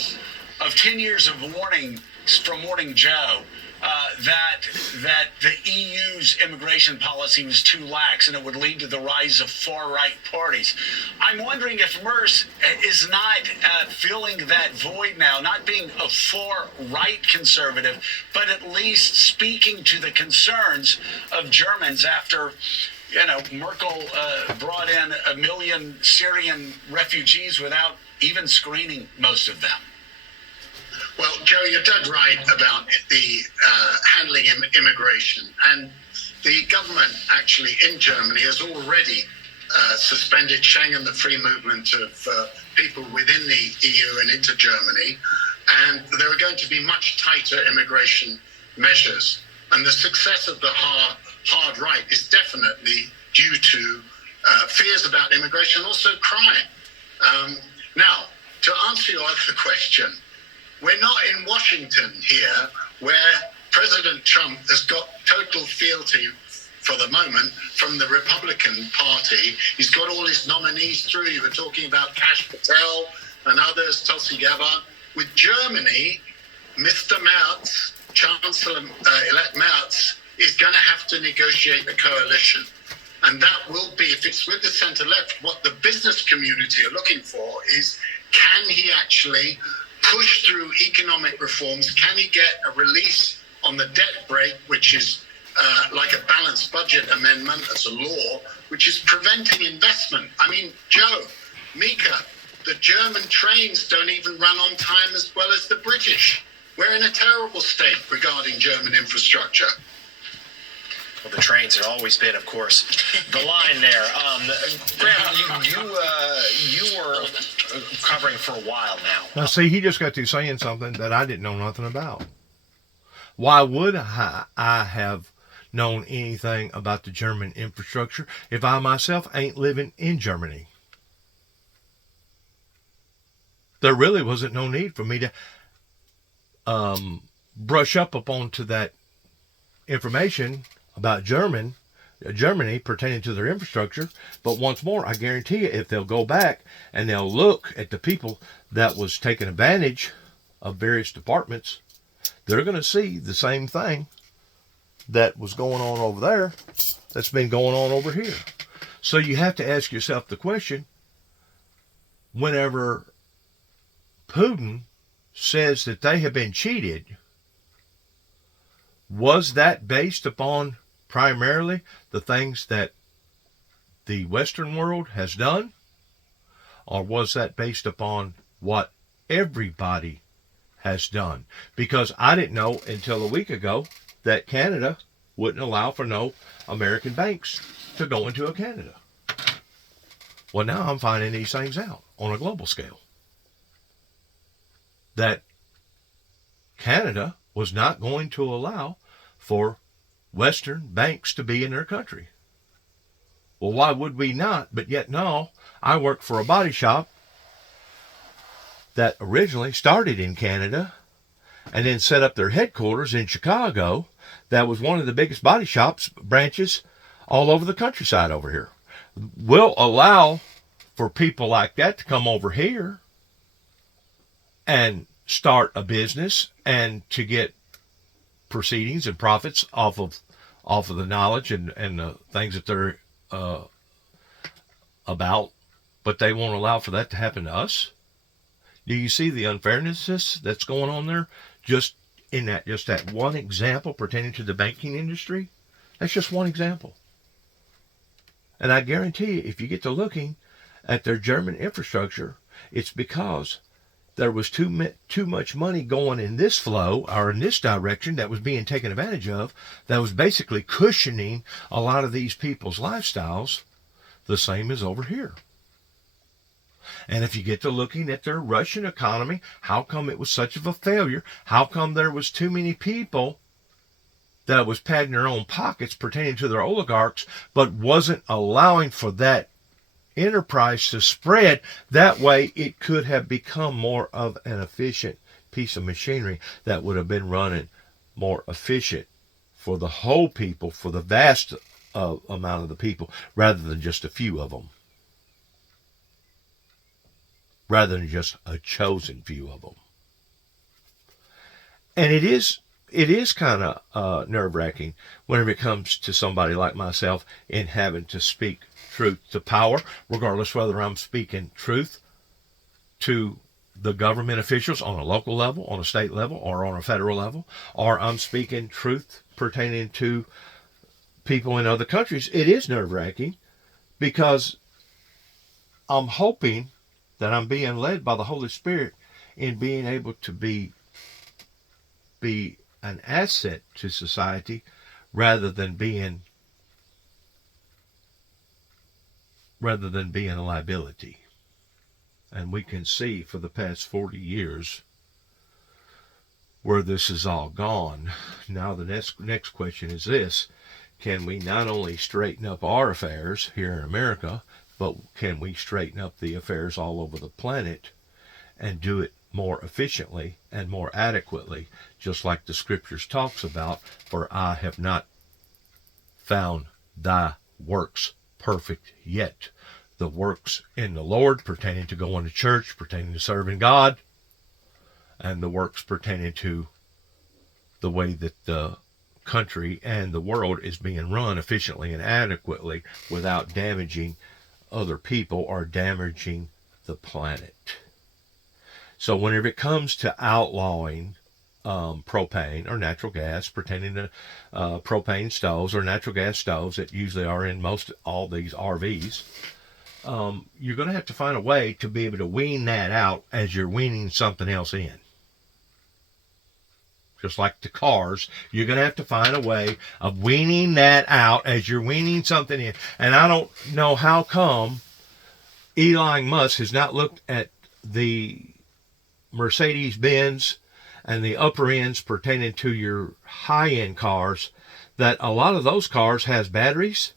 of 10 years of warning from Morning Joe that the EU's immigration policy was too lax and it would lead to the rise of far-right parties. I'm wondering if Merce is not filling that void now, not being a far-right conservative, but at least speaking to the concerns of Germans after Merkel brought in 1 million Syrian refugees without even screening most of them. Well, Joe, you're dead right about the handling immigration. And the government actually in Germany has already suspended Schengen, the free movement of people within the EU and into Germany. And there are going to be much tighter immigration measures. And the success of the hard right is definitely due to fears about immigration, also crime. Now, to answer your other question, we're not in Washington here, where President Trump has got total fealty for the moment from the Republican Party. He's got all his nominees through. You were talking about Kash Patel and others, Tulsi Gabbard. With Germany, Mr. Merz, Chancellor-elect Merz, is going to have to negotiate a coalition. And that will be, if it's with the centre-left, what the business community are looking for is, can he actually push through economic reforms? Can he get a release on the debt brake, which is like a balanced budget amendment as a law, which is preventing investment? I mean, Joe, Mika, the German trains don't even run on time as well as the British. We're in a terrible state regarding German infrastructure. Well, the trains have always been, of course, the line there. Graham, you were covering for a while now. Now, see, he just got to saying something that I didn't know nothing about. Why would I have known anything about the German infrastructure if I myself ain't living in Germany? There really wasn't no need for me to brush up onto that information about Germany pertaining to their infrastructure. But once more, I guarantee you, if they'll go back and they'll look at the people that was taking advantage of various departments, they're going to see the same thing that was going on over there that's been going on over here. So you have to ask yourself the question, whenever Putin says that they have been cheated, was that based upon primarily the things that the Western world has done? Or was that based upon what everybody has done? Because I didn't know until a week ago that Canada wouldn't allow for no American banks to go into Canada. Well, now I'm finding these things out on a global scale. That Canada was not going to allow for Western banks to be in their country. Well, why would we not? But yet no, I work for a body shop that originally started in Canada and then set up their headquarters in Chicago. That was one of the biggest body shops branches all over the countryside over here. We'll allow for people like that to come over here and start a business and to get proceedings and profits off of the knowledge and the things that they're about, but they won't allow for that to happen to us. Do you see the unfairness that's going on there? Just that one example pertaining to the banking industry? That's just one example. And I guarantee you, if you get to looking at their German infrastructure, it's because there was too much money going in this flow or in this direction that was being taken advantage of, that was basically cushioning a lot of these people's lifestyles, the same as over here. And if you get to looking at their Russian economy, how come it was such of a failure? How come there was too many people that was padding their own pockets pertaining to their oligarchs, but wasn't allowing for that enterprise to spread? That way it could have become more of an efficient piece of machinery that would have been running more efficient for the whole people, for the vast amount of the people, rather than just a few of them. Rather than just a chosen few of them. And it is kind of nerve-wracking whenever it comes to somebody like myself in having to speak truth to power, regardless whether I'm speaking truth to the government officials on a local level, on a state level, or on a federal level, or I'm speaking truth pertaining to people in other countries. It is nerve-wracking because I'm hoping that I'm being led by the Holy Spirit in being able to be an asset to society rather than being a liability. And we can see for the past 40 years where this has all gone. Now the next question is this: can we not only straighten up our affairs here in America, but can we straighten up the affairs all over the planet and do it more efficiently and more adequately, just like the scriptures talks about, for I have not found thy works perfect yet. The works in the Lord pertaining to going to church, pertaining to serving God, and the works pertaining to the way that the country and the world is being run efficiently and adequately without damaging other people or damaging the planet. So whenever it comes to outlawing propane or natural gas pertaining to propane stoves or natural gas stoves that usually are in all these RVs, you're going to have to find a way to be able to wean that out as you're weaning something else in. Just like the cars, you're going to have to find a way of weaning that out as you're weaning something in. And I don't know how come Elon Musk has not looked at the Mercedes-Benz and the upper ends pertaining to your high-end cars, that a lot of those cars has batteries.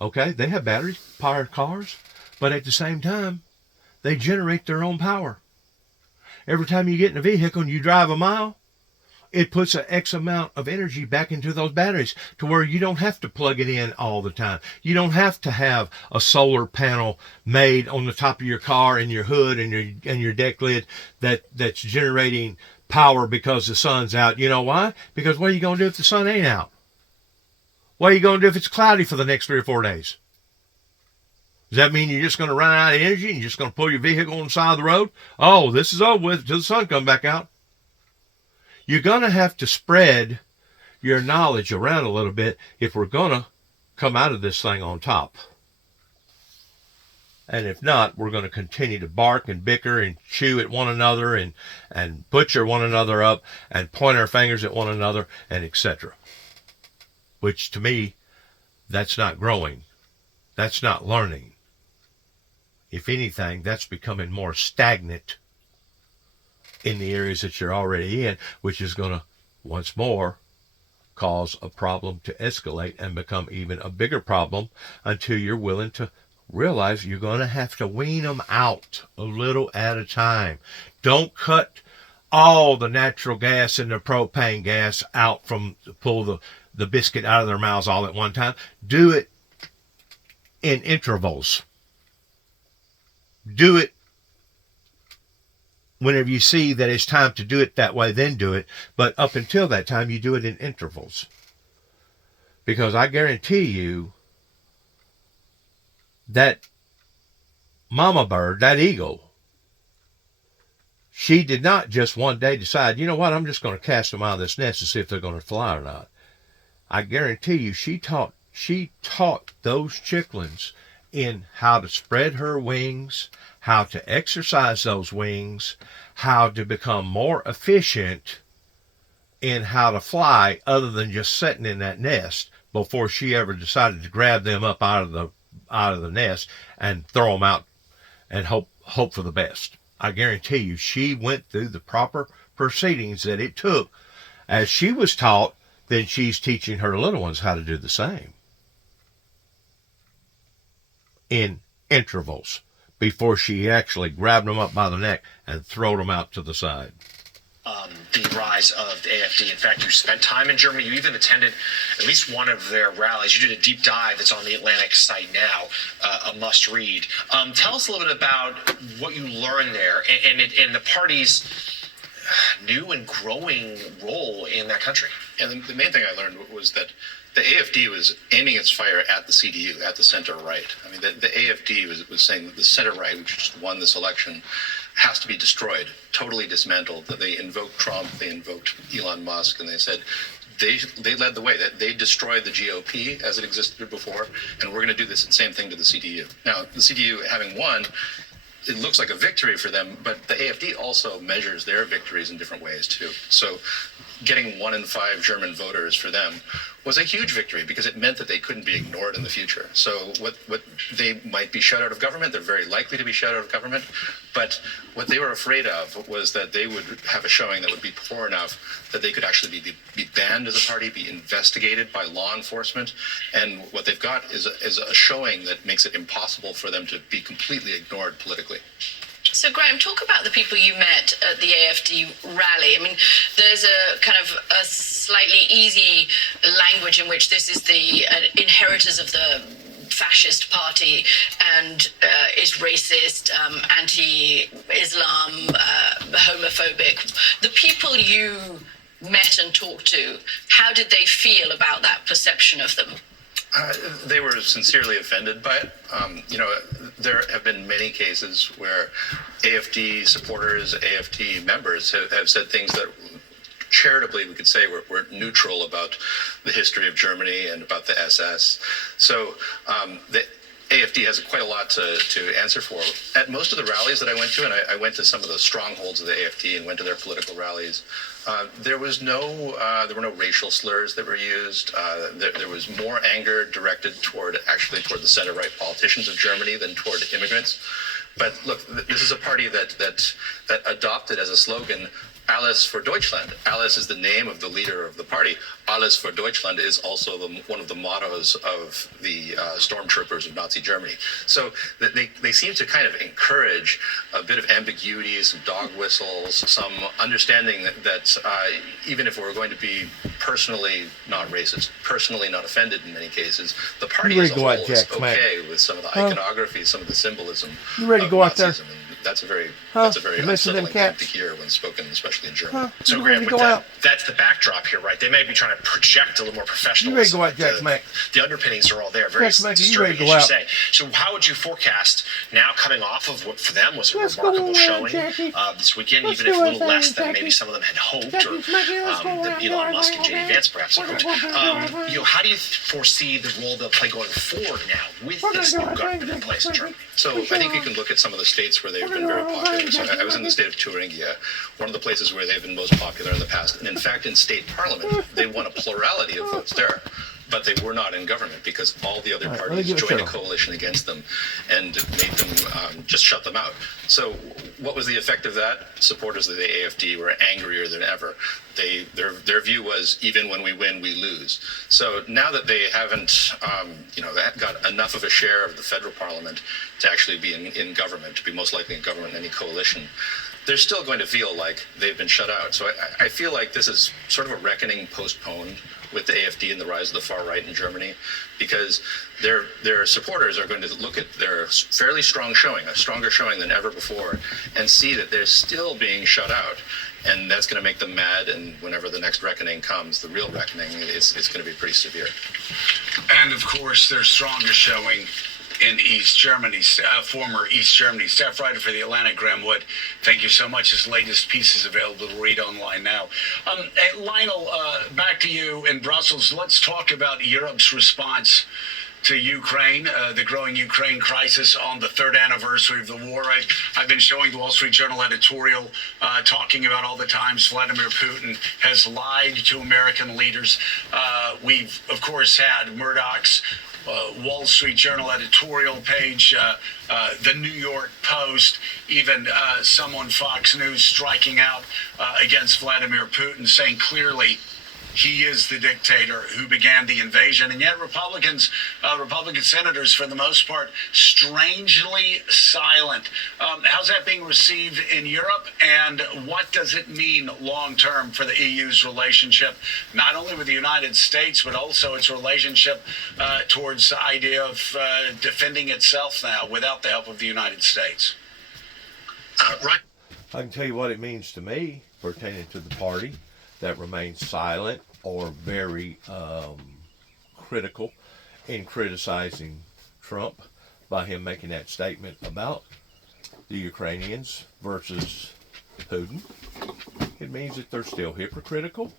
Okay, they have battery-powered cars, but at the same time, they generate their own power. Every time you get in a vehicle and you drive a mile, it puts an X amount of energy back into those batteries to where you don't have to plug it in all the time. You don't have to have a solar panel made on the top of your car and your hood and your deck lid that's generating power because the sun's out. You know why? Because what are you going to do if the sun ain't out? What are you going to do if it's cloudy for the next 3 or 4 days? Does that mean you're just going to run out of energy and you're just going to pull your vehicle on the side of the road? Oh, this is over with until the sun comes back out. You're going to have to spread your knowledge around a little bit if we're going to come out of this thing on top. And if not, we're going to continue to bark and bicker and chew at one another and butcher one another up and point our fingers at one another and etc. Which to me, that's not growing. That's not learning. If anything, that's becoming more stagnant in the areas that you're already in, which is going to, once more, cause a problem to escalate and become even a bigger problem until you're willing to realize you're going to have to wean them out a little at a time. Don't cut all the natural gas and the propane gas out from, pull the biscuit out of their mouths all at one time. Do it in intervals. Do it whenever you see that it's time to do it that way, then do it. But up until that time, you do it in intervals. Because I guarantee you that mama bird, that eagle, She did not just one day decide, you know what, I'm just going to cast them out of this nest and see if they're going to fly or not. I guarantee you, she taught those chicklings in how to spread her wings, how to exercise those wings, how to become more efficient in how to fly other than just sitting in that nest before she ever decided to grab them up out of the nest and throw them out and hope for the best. I guarantee you she went through the proper proceedings that it took. As she was taught, then she's teaching her little ones how to do the same in intervals before she actually grabbed them up by the neck and throw them out to the side. The rise of the AFD. In fact, you spent time in Germany. You even attended at least one of their rallies. You did a deep dive that's on the Atlantic site now, a must read. Tell us a little bit about what you learned there and the party's new and growing role in that country. Yeah, the main thing I learned was that the AFD was aiming its fire at the CDU, at the center right. I mean, the AFD was saying that the center right, which just won this election, has to be destroyed, totally dismantled. That they invoked Trump, they invoked Elon Musk, and they said they led the way. That they destroyed the GOP as it existed before, and we're going to do this same thing to the CDU. Now, the CDU having won, it looks like a victory for them, but the AFD also measures their victories in different ways too. So getting 1 in 5 German voters for them was a huge victory because it meant that they couldn't be ignored in the future. So what they might be shut out of government, they're very likely to be shut out of government, but what they were afraid of was that they would have a showing that would be poor enough that they could actually be banned as a party, be investigated by law enforcement, and what they've got is a showing that makes it impossible for them to be completely ignored politically. So, Graham, talk about the people you met at the AFD rally. I mean, there's a kind of a slightly easy language in which this is the inheritors of the fascist party and is racist, anti-Islam, homophobic. The people you met and talked to, how did they feel about that perception of them? They were sincerely offended by it. There have been many cases where AFD supporters, AFD members have said things that charitably we could say we're neutral about the history of Germany and about the SS. So the AFD has quite a lot to answer for. At most of the rallies that I went to, and I went to some of the strongholds of the AFD and went to their political rallies, there were no racial slurs that were used. There was more anger directed toward the center-right politicians of Germany than toward immigrants. But look, this is a party that adopted as a slogan, Alles für Deutschland. Alles is the name of the leader of the party. Alles für Deutschland is also one of the mottos of the stormtroopers of Nazi Germany. So they seem to kind of encourage a bit of ambiguity, some dog whistles, some understanding that even if we're going to be personally not racist, personally not offended in many cases, the party as a whole is okay with some of the iconography, some of the symbolism. You ready to go out there? That's a very unsettling thing to hear when spoken, especially in German. So, Graham, that's the backdrop here, right? They may be trying to project a little more professionalism. You ready to go out, Jack Mack? The underpinnings are all there, very disturbing, as you say. So how would you forecast now coming off of what for them was a remarkable showing this weekend, even if a little less than maybe some of them had hoped, or that Elon Musk and J.D. Vance perhaps had hoped. How do you foresee the role they'll play going forward now with this new government in place in Germany? So I think you can look at some of the states where they've been very popular. So I was in the state of Thuringia, one of the places where they've been most popular in the past. And in fact, in state parliament, they won a plurality of votes there. But they were not in government because all the other parties joined a coalition against them and made them just shut them out. So what was the effect of that? Supporters of the AFD were angrier than ever. Their view was, even when we win, we lose. So now that they haven't got enough of a share of the federal parliament to actually be in government, to be most likely in government in any coalition, they're still going to feel like they've been shut out. So I feel like this is sort of a reckoning postponed with the AFD and the rise of the far right in Germany, because their supporters are going to look at their fairly strong showing, a stronger showing than ever before, and see that they're still being shut out. And that's going to make them mad, and whenever the next reckoning comes, the real reckoning, it's going to be pretty severe. And of course, their strongest showing in East Germany, former East Germany staff writer for The Atlantic, Graham Wood. Thank you so much. His latest piece is available to read online now. Hey, Lionel, back to you in Brussels. Let's talk about Europe's response to Ukraine, the growing Ukraine crisis on the third anniversary of the war. I've been showing the Wall Street Journal editorial talking about all the times Vladimir Putin has lied to American leaders. We've, of course, had Murdoch's Wall Street Journal editorial page, the New York Post, even some on Fox News striking out against Vladimir Putin, saying clearly he is the dictator who began the invasion. And yet Republican senators, for the most part, strangely silent. How's that being received in Europe? And what does it mean long-term for the EU's relationship, not only with the United States, but also its relationship towards the idea of defending itself now without the help of the United States? I can tell you what it means to me pertaining to the party that remains silent or very critical in criticizing Trump by him making that statement about the Ukrainians versus Putin. It means that they're still hypocritical.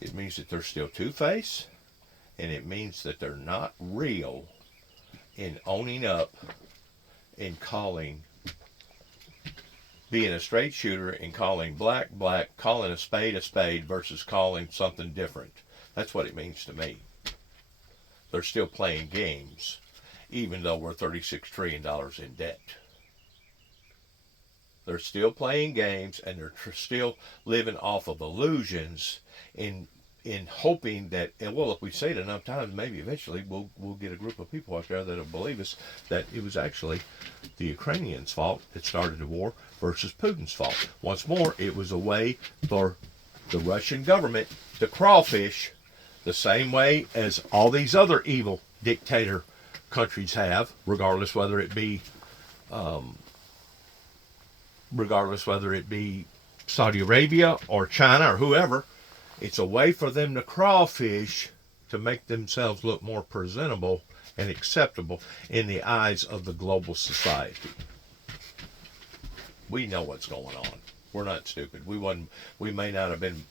It means that they're still two-faced. And it means that they're not real in owning up and being a straight shooter and calling black, calling a spade versus calling something different. That's what it means to me. They're still playing games, even though we're $36 trillion in debt. They're still playing games, and they're still living off of illusions in hoping that, and well, if we say it enough times, maybe eventually we'll get a group of people out there that'll believe us that it was actually the Ukrainians' fault that started the war versus Putin's fault. Once more, it was a way for the Russian government to crawfish the same way as all these other evil dictator countries have, regardless whether it be Saudi Arabia or China or whoever. It's a way for them to crawfish to make themselves look more presentable and acceptable in the eyes of the global society. We know what's going on. We're not stupid. We may not have been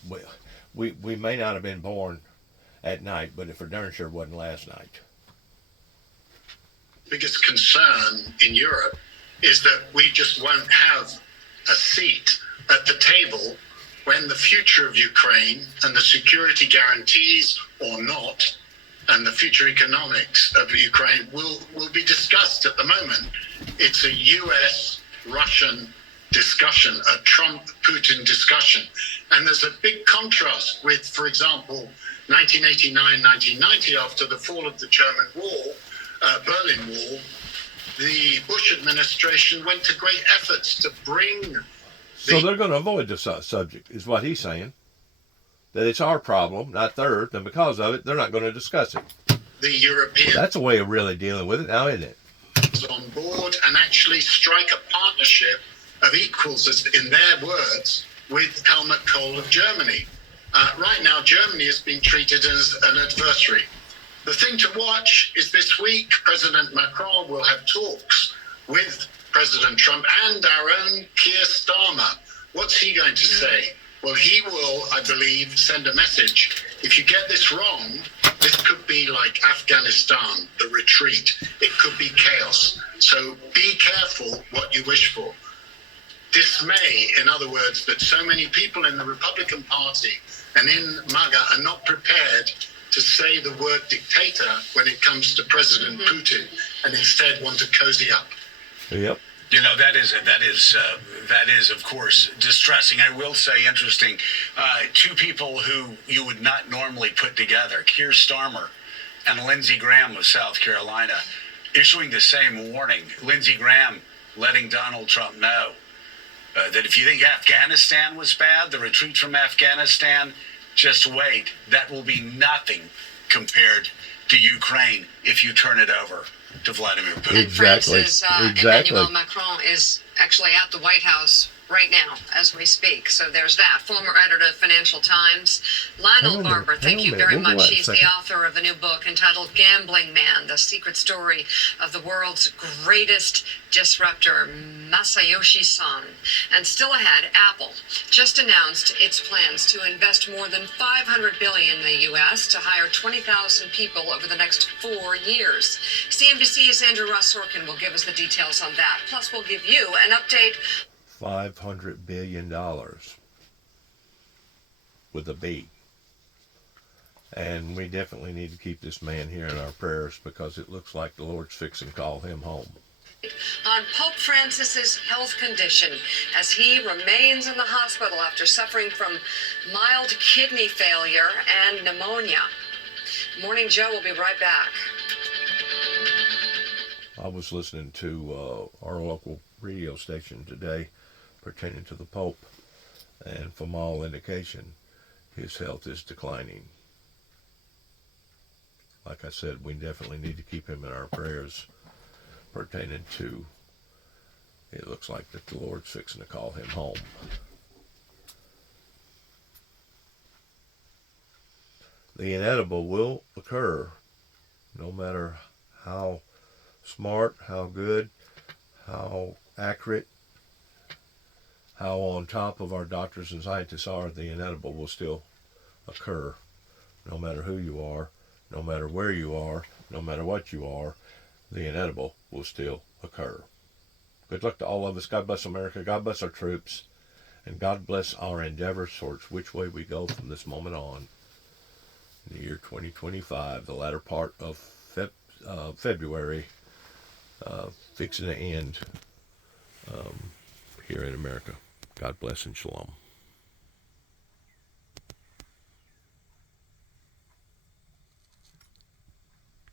born at night, but it for darn sure wasn't last night. Biggest concern in Europe is that we just won't have a seat at the table when the future of Ukraine and the security guarantees or not, and the future economics of Ukraine will be discussed. At the moment, it's a US-Russian discussion, a Trump-Putin discussion. And there's a big contrast with, for example, 1989, 1990, after the fall of the German Wall, Berlin Wall, the Bush administration went to great efforts to bring. So they're going to avoid the subject, is what he's saying. That it's our problem, not theirs, and because of it, they're not going to discuss it. The Europeans. That's a way of really dealing with it now, isn't it? On board and actually strike a partnership of equals, as in their words, with Helmut Kohl of Germany. Right now, Germany is being treated as an adversary. The thing to watch is this week, President Macron will have talks with President Trump and our own Keir Starmer. What's he going to say? Well, he will, I believe, send a message. If you get this wrong, this could be like Afghanistan, the retreat. It could be chaos. So be careful what you wish for. Dismay, in other words, that so many people in the Republican Party and in MAGA are not prepared to say the word dictator when it comes to President Putin, and instead want to cozy up. Yep. You know, that is of course distressing. I will say, interesting. Two people who you would not normally put together, Keir Starmer and Lindsey Graham of South Carolina, issuing the same warning. Lindsey Graham letting Donald Trump know that if you think Afghanistan was bad, the retreat from Afghanistan, just wait. That will be nothing compared to Ukraine if you turn it over to Vladimir Putin. And France's Emmanuel Macron is actually at the White House right now as we speak. So there's that. Former editor of Financial Times, Lionel Barber, thank you very much. He's the author of a new book entitled Gambling Man, The Secret Story of the World's Greatest Disruptor, Masayoshi Son. And still ahead, Apple just announced its plans to invest more than $500 billion in the U.S. to hire 20,000 people over the next 4 years. CNBC's Andrew Ross Sorkin will give us the details on that. Plus, we'll give you an update. $500 billion with a B. And we definitely need to keep this man here in our prayers, because it looks like the Lord's fixing to call him home. On Pope Francis's health condition as he remains in the hospital after suffering from mild kidney failure and pneumonia. Morning Joe will be right back. I was listening to our local radio station today pertaining to the Pope, and from all indication, his health is declining. Like I said, we definitely need to keep him in our prayers pertaining to, it looks like that the Lord's fixing to call him home. The inedible will occur, no matter how smart, how good, how accurate, how on top of our doctors and scientists are, the inedible will still occur. No matter who you are, no matter where you are, no matter what you are, the inedible will still occur. Good luck to all of us. God bless America. God bless our troops. And God bless our endeavors towards which way we go from this moment on. In the year 2025, the latter part of February, fixing to end here in America. God bless and shalom.